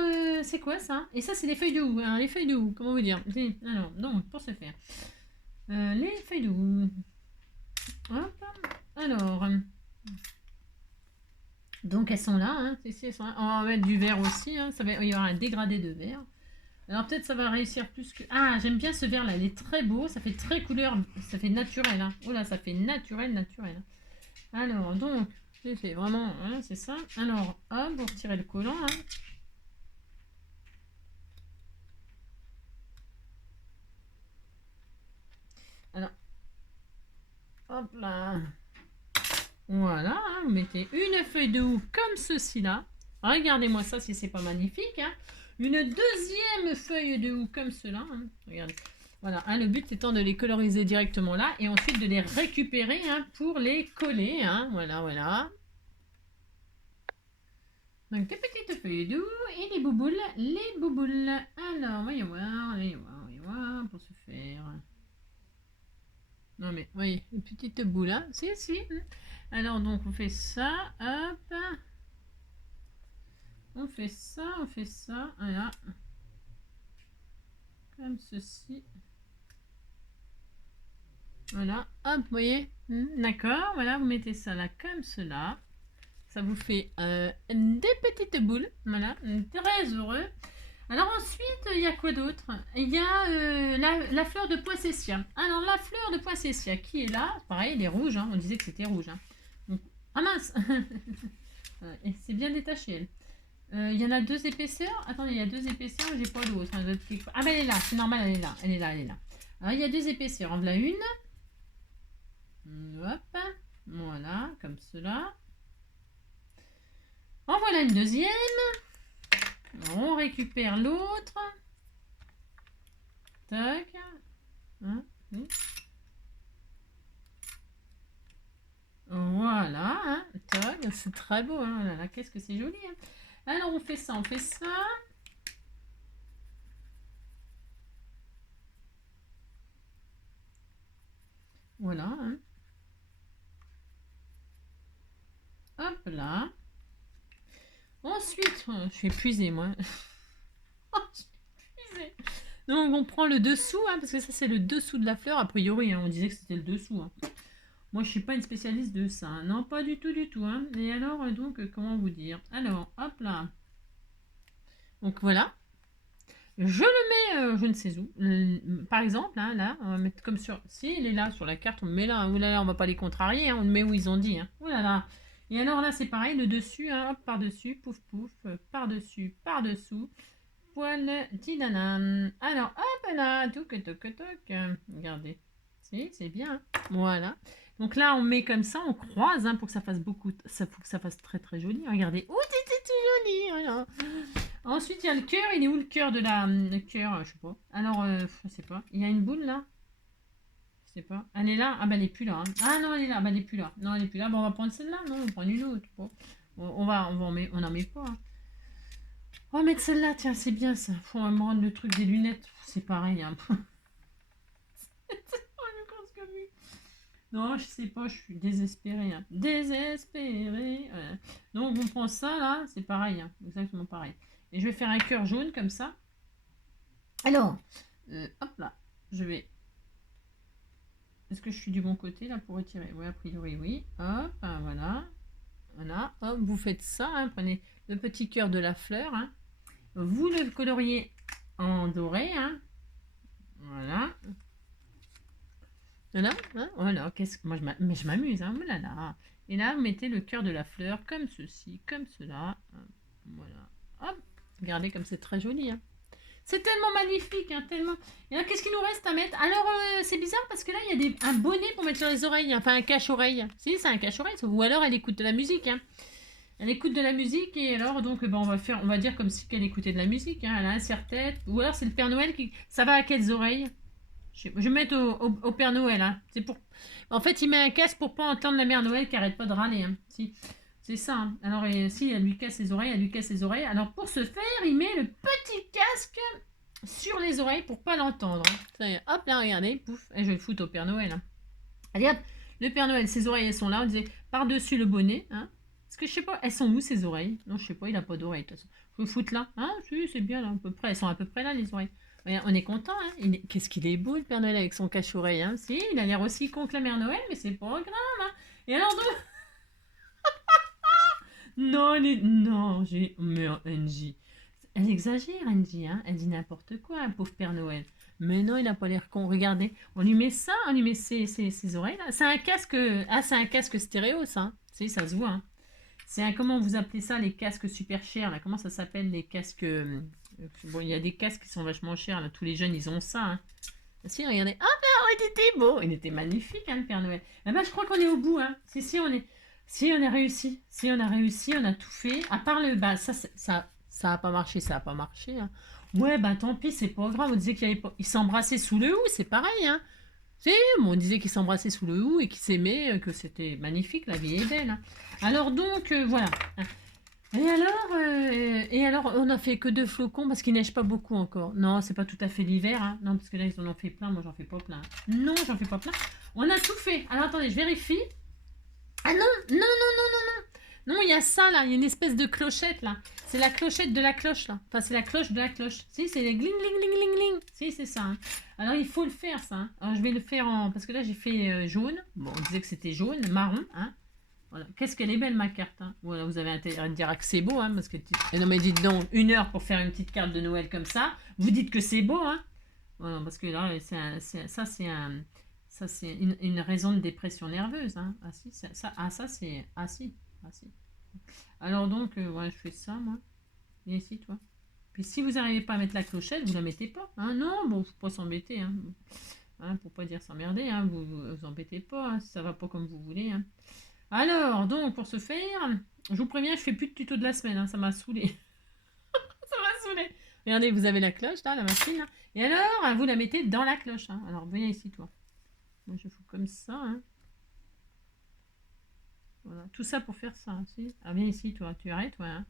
c'est quoi ça? Et ça, c'est des feuilles de houx. Hein, les feuilles de houx, comment vous dire? Alors, donc, pour ce faire. Les feuilles de houx. Hop. Alors. Donc, elles sont là. Hein. Ici, elles sont là. On va mettre du vert aussi. Hein. Il y aura un dégradé de vert. Alors, peut-être ça va réussir plus que... Ah, j'aime bien ce vert-là. Il est très beau. Ça fait très couleur. Ça fait naturel. Hein. Oh là, ça fait naturel. Alors, donc... J'ai fait vraiment, hein, c'est ça. Alors, hop, vous retirez le collant. Hein. Alors, hop là. Voilà, hein, vous mettez une feuille de houx comme ceci là. Regardez-moi ça si c'est pas magnifique. Hein. Une deuxième feuille de houx comme cela. Hein. Regardez. Voilà, hein, le but étant de les coloriser directement là et ensuite de les récupérer hein, pour les coller. Hein. Voilà, voilà. Donc, des petites feuilles d'eau et les bouboules. Alors, voyons voir, pour se faire. Non, mais, voyez, une petite boule, hein. Si. Alors, donc, on fait ça, hop. On fait ça, voilà. Comme ceci. Voilà, hop, vous voyez. D'accord, voilà, vous mettez ça là, comme cela. Ça vous fait des petites boules. Voilà, très heureux. Alors ensuite, il y a quoi d'autre? Il y a la fleur de poinsettia. Alors la fleur de poinsettia qui est là, pareil, elle est rouge. Hein, on disait que c'était rouge. Hein. Donc, Ah mince. C'est bien détaché, elle. Il y en a 2 épaisseurs. Attendez, il y a 2 épaisseurs, j'ai pas l'autre. Ah ben elle est là, c'est normal, elle est là. Elle est là, elle est là. Alors il y a 2 épaisseurs. En voilà une. Hop. Voilà, comme cela. En voilà une deuxième. On récupère l'autre. Tac. Hein, oui. Voilà, hein, tac, c'est très beau, hein, oh là là, qu'est-ce que c'est joli. Hein. Alors on fait ça, on fait ça. Voilà. Hein. Hop là. Ensuite, je suis épuisée moi. Je suis épuisée. Donc on prend le dessous, hein, parce que ça c'est le dessous de la fleur. A priori, hein, on disait que c'était le dessous. Hein. Moi je suis pas une spécialiste de ça. Hein. Non, pas du tout, du tout. Hein. Et alors, donc, comment vous dire? Alors, hop là. Donc voilà. Je le mets, je ne sais où. Par exemple, hein, là, on va mettre comme sur... Si, il est là, sur la carte, on le met là. Ouh là là, on va pas les contrarier, hein, on le met où ils ont dit. Hein. Ouh là là. Et alors là, c'est pareil, le dessus, hein, hop, par-dessus, pouf, pouf, par-dessus, par-dessous. Poil, tidanan. Alors, hop là, toc, toc, toc. Regardez. Si, c'est bien. Hein. Voilà. Donc là, on met comme ça, on croise, hein, pour que ça fasse beaucoup... Ça, faut que ça fasse très, très joli. Regardez. Oh, c'est tout joli. Voilà. Ensuite, il y a le cœur. Il est où le cœur de la... Le cœur, je sais pas. Alors, je sais pas. Il y a une boule, là. Je sais pas. Elle est là. Ah, ben, elle est plus là. Hein. Ah, non, elle est là. Ben, elle est plus là. Non, elle est plus là. Bon, on va prendre celle-là. Non, on va prendre une autre. Bon. On en met... On n'en met pas. Hein. On va mettre celle-là. Tiens, c'est bien, ça. Faut me rendre le truc des lunettes. C'est pareil. Hein. Non, je sais pas. Je suis désespérée. Hein. Désespérée. Donc, on prend ça, là. C'est pareil. Hein. Exactement pareil. Et je vais faire un cœur jaune comme ça. Alors, hop là, je vais... Est-ce que je suis du bon côté là pour retirer? Oui, a priori, oui. Hop, hein, voilà. Voilà, hop, vous faites ça, hein, prenez le petit cœur de la fleur. Hein. Vous le coloriez en doré. Hein. Voilà. Voilà, hein, voilà. Moi, je m'amuse. Hein, voilà, là. Et là, vous mettez le cœur de la fleur comme ceci, comme cela. Voilà. Hop, regardez comme c'est très joli. Hein. C'est tellement magnifique, hein, tellement. Et là, qu'est-ce qu'il nous reste à mettre? Alors, c'est bizarre parce que là, il y a un bonnet pour mettre sur les oreilles. Enfin, un cache-oreille. Si, c'est un cache-oreille. Ou alors, elle écoute de la musique. Hein. Elle écoute de la musique et alors, donc, ben, on va dire comme si elle écoutait de la musique. Hein. Elle a un serre-tête. Ou alors, c'est le Père Noël qui... Ça va à quelles oreilles? Je vais mettre au Père Noël. Hein. C'est pour... En fait, il met un casque pour pas entendre la Mère Noël qui arrête pas de râler. Hein. Si. C'est ça. Hein. Alors, si elle lui casse les oreilles, elle lui casse les oreilles. Alors, pour ce faire, il met le petit casque sur les oreilles pour pas l'entendre. Hein. Hop, là, regardez. Pouf. Et je vais le foutre au Père Noël. Hein. Allez, hop. Le Père Noël, ses oreilles, elles sont là. On disait par-dessus le bonnet. Hein. Parce que je sais pas, elles sont où ses oreilles? Non, je sais pas, il a pas d'oreilles. De toute façon. Je le foutre là. Hein, si, c'est bien là, à peu près. Elles sont à peu près là, les oreilles. On est content. Hein. Qu'est-ce qu'il est beau, le Père Noël, avec son cache-oreille. Hein. Si, il a l'air aussi con que la Mère Noël, mais c'est pas grave. Hein. Et alors, donc... Non, non, mais NJ. Elle exagère, Angie, hein. Elle dit n'importe quoi, un pauvre Père Noël. Mais non, il n'a pas l'air con. Regardez, on lui met ça, on lui met ses oreilles là. C'est un casque. Ah, c'est un casque stéréo, ça. Si, ça se voit. Hein. C'est un, comment vous appelez ça, les casques super chers là? Comment ça s'appelle, les casques? Bon, il y a des casques qui sont vachement chers là. Tous les jeunes, ils ont ça. Hein. Si, regardez. Ah, ben, il était beau. Il était magnifique, hein, le Père Noël. Eh ben, je crois qu'on est au bout. Hein. Si, on est. Si, on a réussi. Si, on a réussi, on a tout fait. À part le... Bah, ça a pas marché, ça a pas marché. Hein. Ouais, bah tant pis, c'est pas grave. On disait qu'ils s'embrassaient sous le hou, c'est pareil. Hein. Si, on disait qu'ils s'embrassaient sous le hou et qu'ils s'aimaient, que c'était magnifique, la vie est belle. Hein. Alors donc, voilà. Et alors, on a fait que 2 flocons parce qu'il neige pas beaucoup encore. Non, c'est pas tout à fait l'hiver. Hein. Non, parce que là, ils en ont fait plein. Moi, j'en fais pas plein. Non, j'en fais pas plein. On a tout fait. Alors, attendez, je vérifie. Ah non, non, non, non, non, non. Non, il y a ça là, il y a une espèce de clochette là. C'est la clochette de la cloche là. Enfin, c'est la cloche de la cloche. Si, c'est les gling, gling, gling, gling, gling. Si, c'est ça. Hein. Alors, il faut le faire ça. Hein. Alors, je vais le faire en... Parce que là, j'ai fait jaune. Bon, on disait que c'était jaune, marron. Hein. Voilà. Qu'est-ce qu'elle est belle ma carte. Hein. Voilà, vous avez intérêt à dire que c'est beau. Hein, parce que... Et non, mais dites donc, 1 heure pour faire une petite carte de Noël comme ça. Vous dites que c'est beau. Hein. Voilà, parce que là, ça, c'est un... Ça, c'est une raison de dépression nerveuse. Hein. Ah si, ça c'est... Ah si, ah si. Alors donc, ouais, je fais ça, moi. Viens ici, toi. Puis si vous n'arrivez pas à mettre la clochette, vous la mettez pas. Hein. Non, bon, faut pas s'embêter. Hein. Hein, pour pas dire s'emmerder, hein. Vous embêtez pas, hein, si ça va pas comme vous voulez. Hein. Alors, donc, pour ce faire, je vous préviens, je fais plus de tuto de la semaine. Hein. Ça m'a saoulé. Ça m'a saoulé. Regardez, vous avez la cloche, là, la machine. Là. Et alors, vous la mettez dans la cloche. Hein. Alors, viens ici, toi. Moi, je fous comme ça. Hein. Voilà. Tout ça pour faire ça. Si. Ah, viens ici, toi. Tu arrêtes, toi. Hein.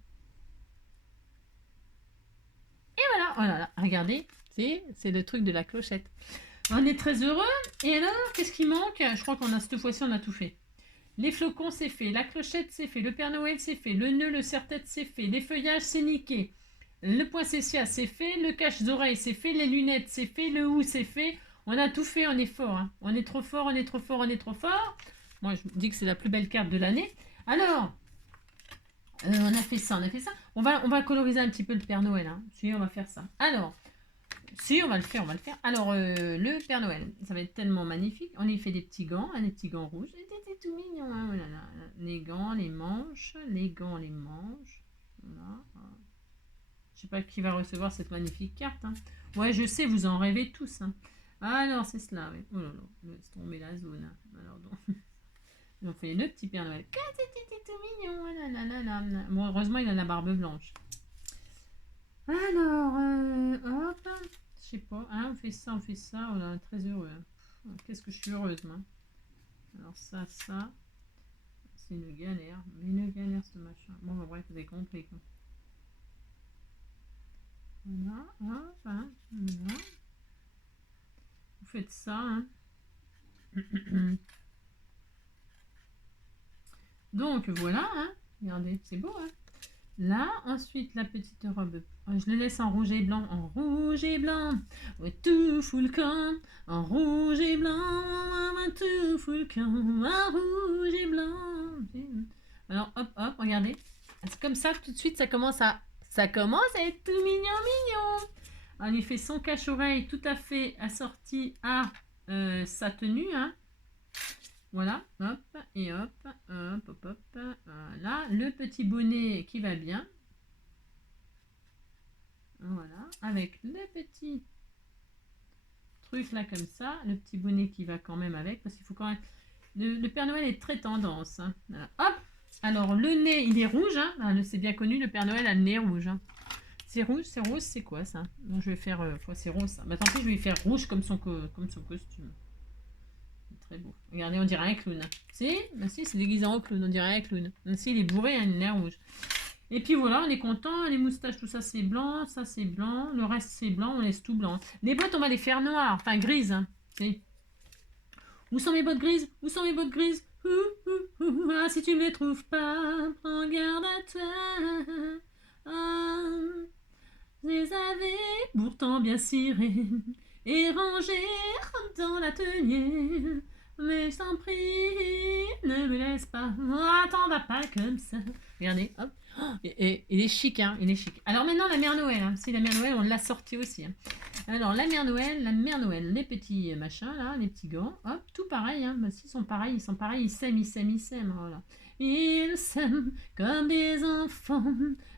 Et voilà. Voilà. Regardez. C'est le truc de la clochette. On est très heureux. Et alors, qu'est-ce qui manque? Je crois qu'on a cette fois-ci, on a tout fait. Les flocons, c'est fait. La clochette, c'est fait. Le Père Noël, c'est fait. Le nœud, le serre-tête, c'est fait. Les feuillages, c'est niqué. Le poinsettia, c'est fait. Le cache-oreille, c'est fait. Les lunettes, c'est fait. Le hou, c'est fait. On a tout fait, on est fort. Hein. On est trop fort, on est trop fort, on est trop fort. Moi, je me dis que c'est la plus belle carte de l'année. Alors, on a fait ça, on a fait ça. On va coloriser un petit peu le Père Noël. Hein. Si, on va faire ça. Alors, si, on va le faire, on va le faire. Alors, le Père Noël, ça va être tellement magnifique. On y fait des petits gants, hein, des petits gants rouges. C'est tout mignon. Hein, voilà, là. Les gants, les manches, les gants, les manches. Voilà. Je sais pas qui va recevoir cette magnifique carte. Hein. Ouais, je sais, vous en rêvez tous. Hein. Alors, c'est cela, oui. Oh là là, laisse tomber la zone. Hein. Alors, donc... on fait le petit Père Noël. C'est tout mignon. Là, là, là, là. Bon, heureusement, il a la barbe blanche. Alors, hop. Je sais pas. Hein, on fait ça, on fait ça. On est très heureux. Hein. Qu'est-ce que je suis heureuse, moi. Alors, ça. C'est une galère. Mais une galère, ce machin. Bon, bah, bref, vous avez compris, quoi. Voilà, hop, hein, voilà. Vous faites ça, hein. Donc voilà, hein. Regardez, c'est beau, hein. Là, ensuite, la petite robe. Je le laisse en rouge et blanc. En rouge et blanc. Ouais, tout fout le camp. En rouge et blanc. Ouais, tout fout le camp. En rouge et blanc. Alors, hop, hop, regardez. C'est comme ça, tout de suite, ça commence à être tout mignon, mignon. On lui fait son cache-oreille tout à fait assorti à sa tenue, hein. Voilà, hop, et hop, hop, hop, hop, voilà, le petit bonnet qui va bien. Voilà, avec le petit truc là comme ça, le petit bonnet qui va quand même avec, parce qu'il faut quand même... Le Père Noël est très tendance. Hein. Voilà. Hop, alors le nez, il est rouge, hein. C'est bien connu, le Père Noël a le nez rouge. Hein. C'est rouge, c'est rose, c'est quoi ça? Donc je vais faire... c'est rose ça. Bah tant pis, je vais lui faire rouge comme son costume. Très beau. Regardez, on dirait un clown. Si, bah si, c'est déguisé en clown, on dirait un clown. Même si, il est bourré, hein, une nez rouge. Et puis voilà, on est content. Les moustaches, tout ça, c'est blanc. Ça, c'est blanc. Le reste, c'est blanc. On laisse tout blanc. Les bottes, on va les faire noires. Enfin, grises. Hein. Où sont mes bottes grises? Où sont mes bottes grises? Ah, si tu ne les trouves pas, prends garde à toi. Ah, je les avais pourtant bien cirées et rangées dans la tenière. Mais je t'en prie, ne me laisse pas. Oh, t'en vas pas comme ça. Regardez, hop. Oh, et il est chic, hein. Il est chic. Alors maintenant, la mère Noël. Hein. Si la mère Noël, on l'a sortie aussi. Hein. Alors, la mère Noël, les petits machins, là, les petits gants. Hop, tout pareil. Hein. Bah, s'ils sont pareils, ils s'aiment. Voilà. Ils s'aiment comme des enfants.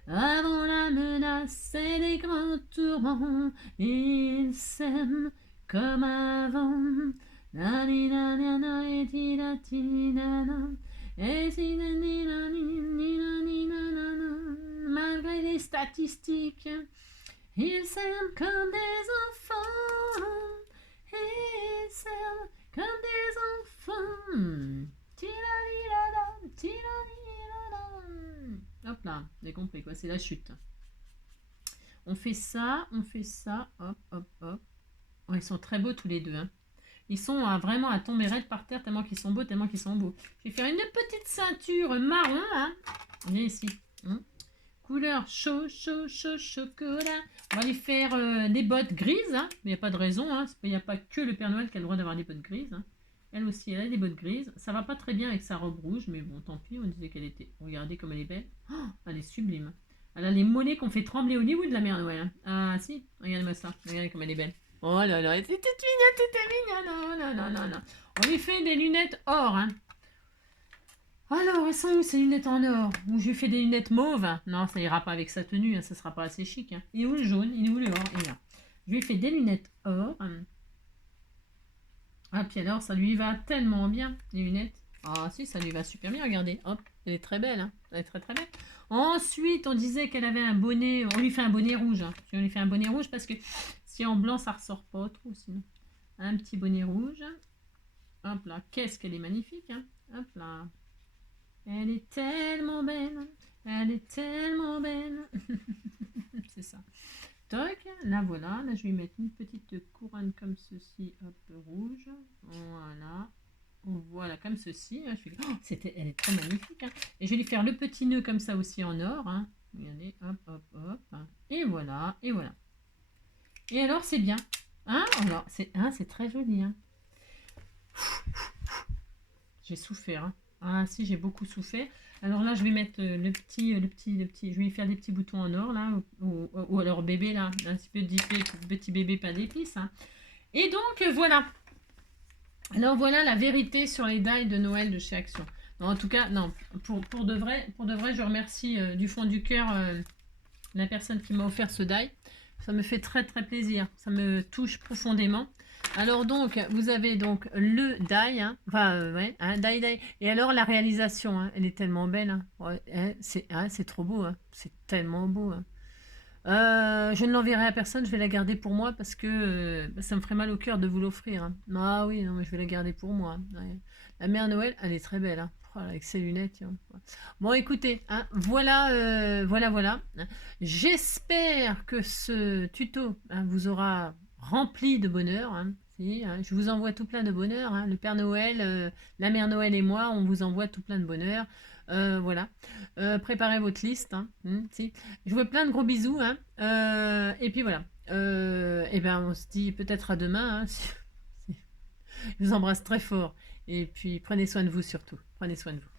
Avant la menace et les grands tourments. Ils s'aiment comme avant. Malgré les statistiques, ils s'aiment comme des enfants. Ils s'aiment comme des enfants. Hop là, vous avez compris quoi, c'est la chute. On fait ça, hop, hop, hop. Oh, ils sont très beaux tous les deux, hein. Ils sont vraiment à tomber raide par terre tellement qu'ils sont beaux, Je vais faire une petite ceinture marron, hein. Viens ici. Hein. Couleur chocolat. On va lui faire des bottes grises, hein. Mais il n'y a pas de raison, hein. Il n'y a pas que le Père Noël qui a le droit d'avoir des bottes grises. Hein. Elle aussi, elle a des bottes grises. Ça va pas très bien avec sa robe rouge, mais bon, tant pis, on disait qu'elle était... Regardez comme elle est belle. Oh, elle est sublime. Elle a les mollets qu'on fait trembler Hollywood, la Mère Noël. Hein. Ah si, regardez-moi ça. Regardez comme elle est belle. Oh là là, c'était mignonne, c'était mignonne. Non, non, non, non, non. On lui fait des lunettes or, hein. Alors, elles sont où ces lunettes en or? Ou je lui fais des lunettes mauves? Non, ça ira pas avec sa tenue, hein, ça sera pas assez chic. Hein. Il est où le jaune? Il est où le or? Il est là. Je lui fais des lunettes or. Ah, puis alors, ça lui va tellement bien, les lunettes. Ah, si, ça lui va super bien, regardez. Hop, elle est très belle, hein. Elle est très très belle. Ensuite, on disait qu'elle avait un bonnet. On lui fait un bonnet rouge. Hein. On lui fait un bonnet rouge parce que si en blanc, ça ressort pas trop, sinon. Un petit bonnet rouge. Hop là, qu'est-ce qu'elle est magnifique, hein. Hop là. Elle est tellement belle. Elle est tellement belle. C'est ça. Toc, là voilà, là je vais mettre une petite couronne comme ceci, hop, rouge, voilà, voilà comme ceci, hein. Elle est très magnifique, hein. Et je vais lui faire le petit nœud comme ça aussi en or, hein. Regardez, hop, hop, hop, hein. Et voilà, et voilà. Et alors c'est bien, hein, alors c'est très joli, hein. J'ai souffert, hein. Ah si, j'ai beaucoup souffert. Alors là, je vais mettre je vais lui faire des petits boutons en or là, ou alors bébé là, un petit bébé pas d'épices. Hein. Et donc voilà. Alors voilà la vérité sur les dailles de Noël de chez Action. Non, en tout cas, non, pour de vrai, je remercie du fond du cœur la personne qui m'a offert ce die. Ça me fait très très plaisir. Ça me touche profondément. Alors donc, vous avez donc le die, hein, enfin, ouais, hein, die. Et alors la réalisation, hein, elle est tellement belle. Hein. Ouais, hein, c'est trop beau, hein. C'est tellement beau. Hein. Je ne l'enverrai à personne, je vais la garder pour moi parce que ça me ferait mal au cœur de vous l'offrir. Hein. Ah oui, non, mais je vais la garder pour moi. Hein. Ouais. La mère Noël, elle est très belle, hein. Oh, avec ses lunettes. Tiens. Bon, écoutez, hein, voilà, voilà. J'espère que ce tuto hein, vous aura rempli de bonheur. Hein. Si, hein, je vous envoie tout plein de bonheur. Hein. Le Père Noël, la mère Noël et moi, on vous envoie tout plein de bonheur. Voilà. Préparez votre liste. Hein. Si. Je vous fais plein de gros bisous. Hein. Et puis voilà. Et ben on se dit peut-être à demain. Hein. Je vous embrasse très fort. Et puis prenez soin de vous surtout. Prenez soin de vous.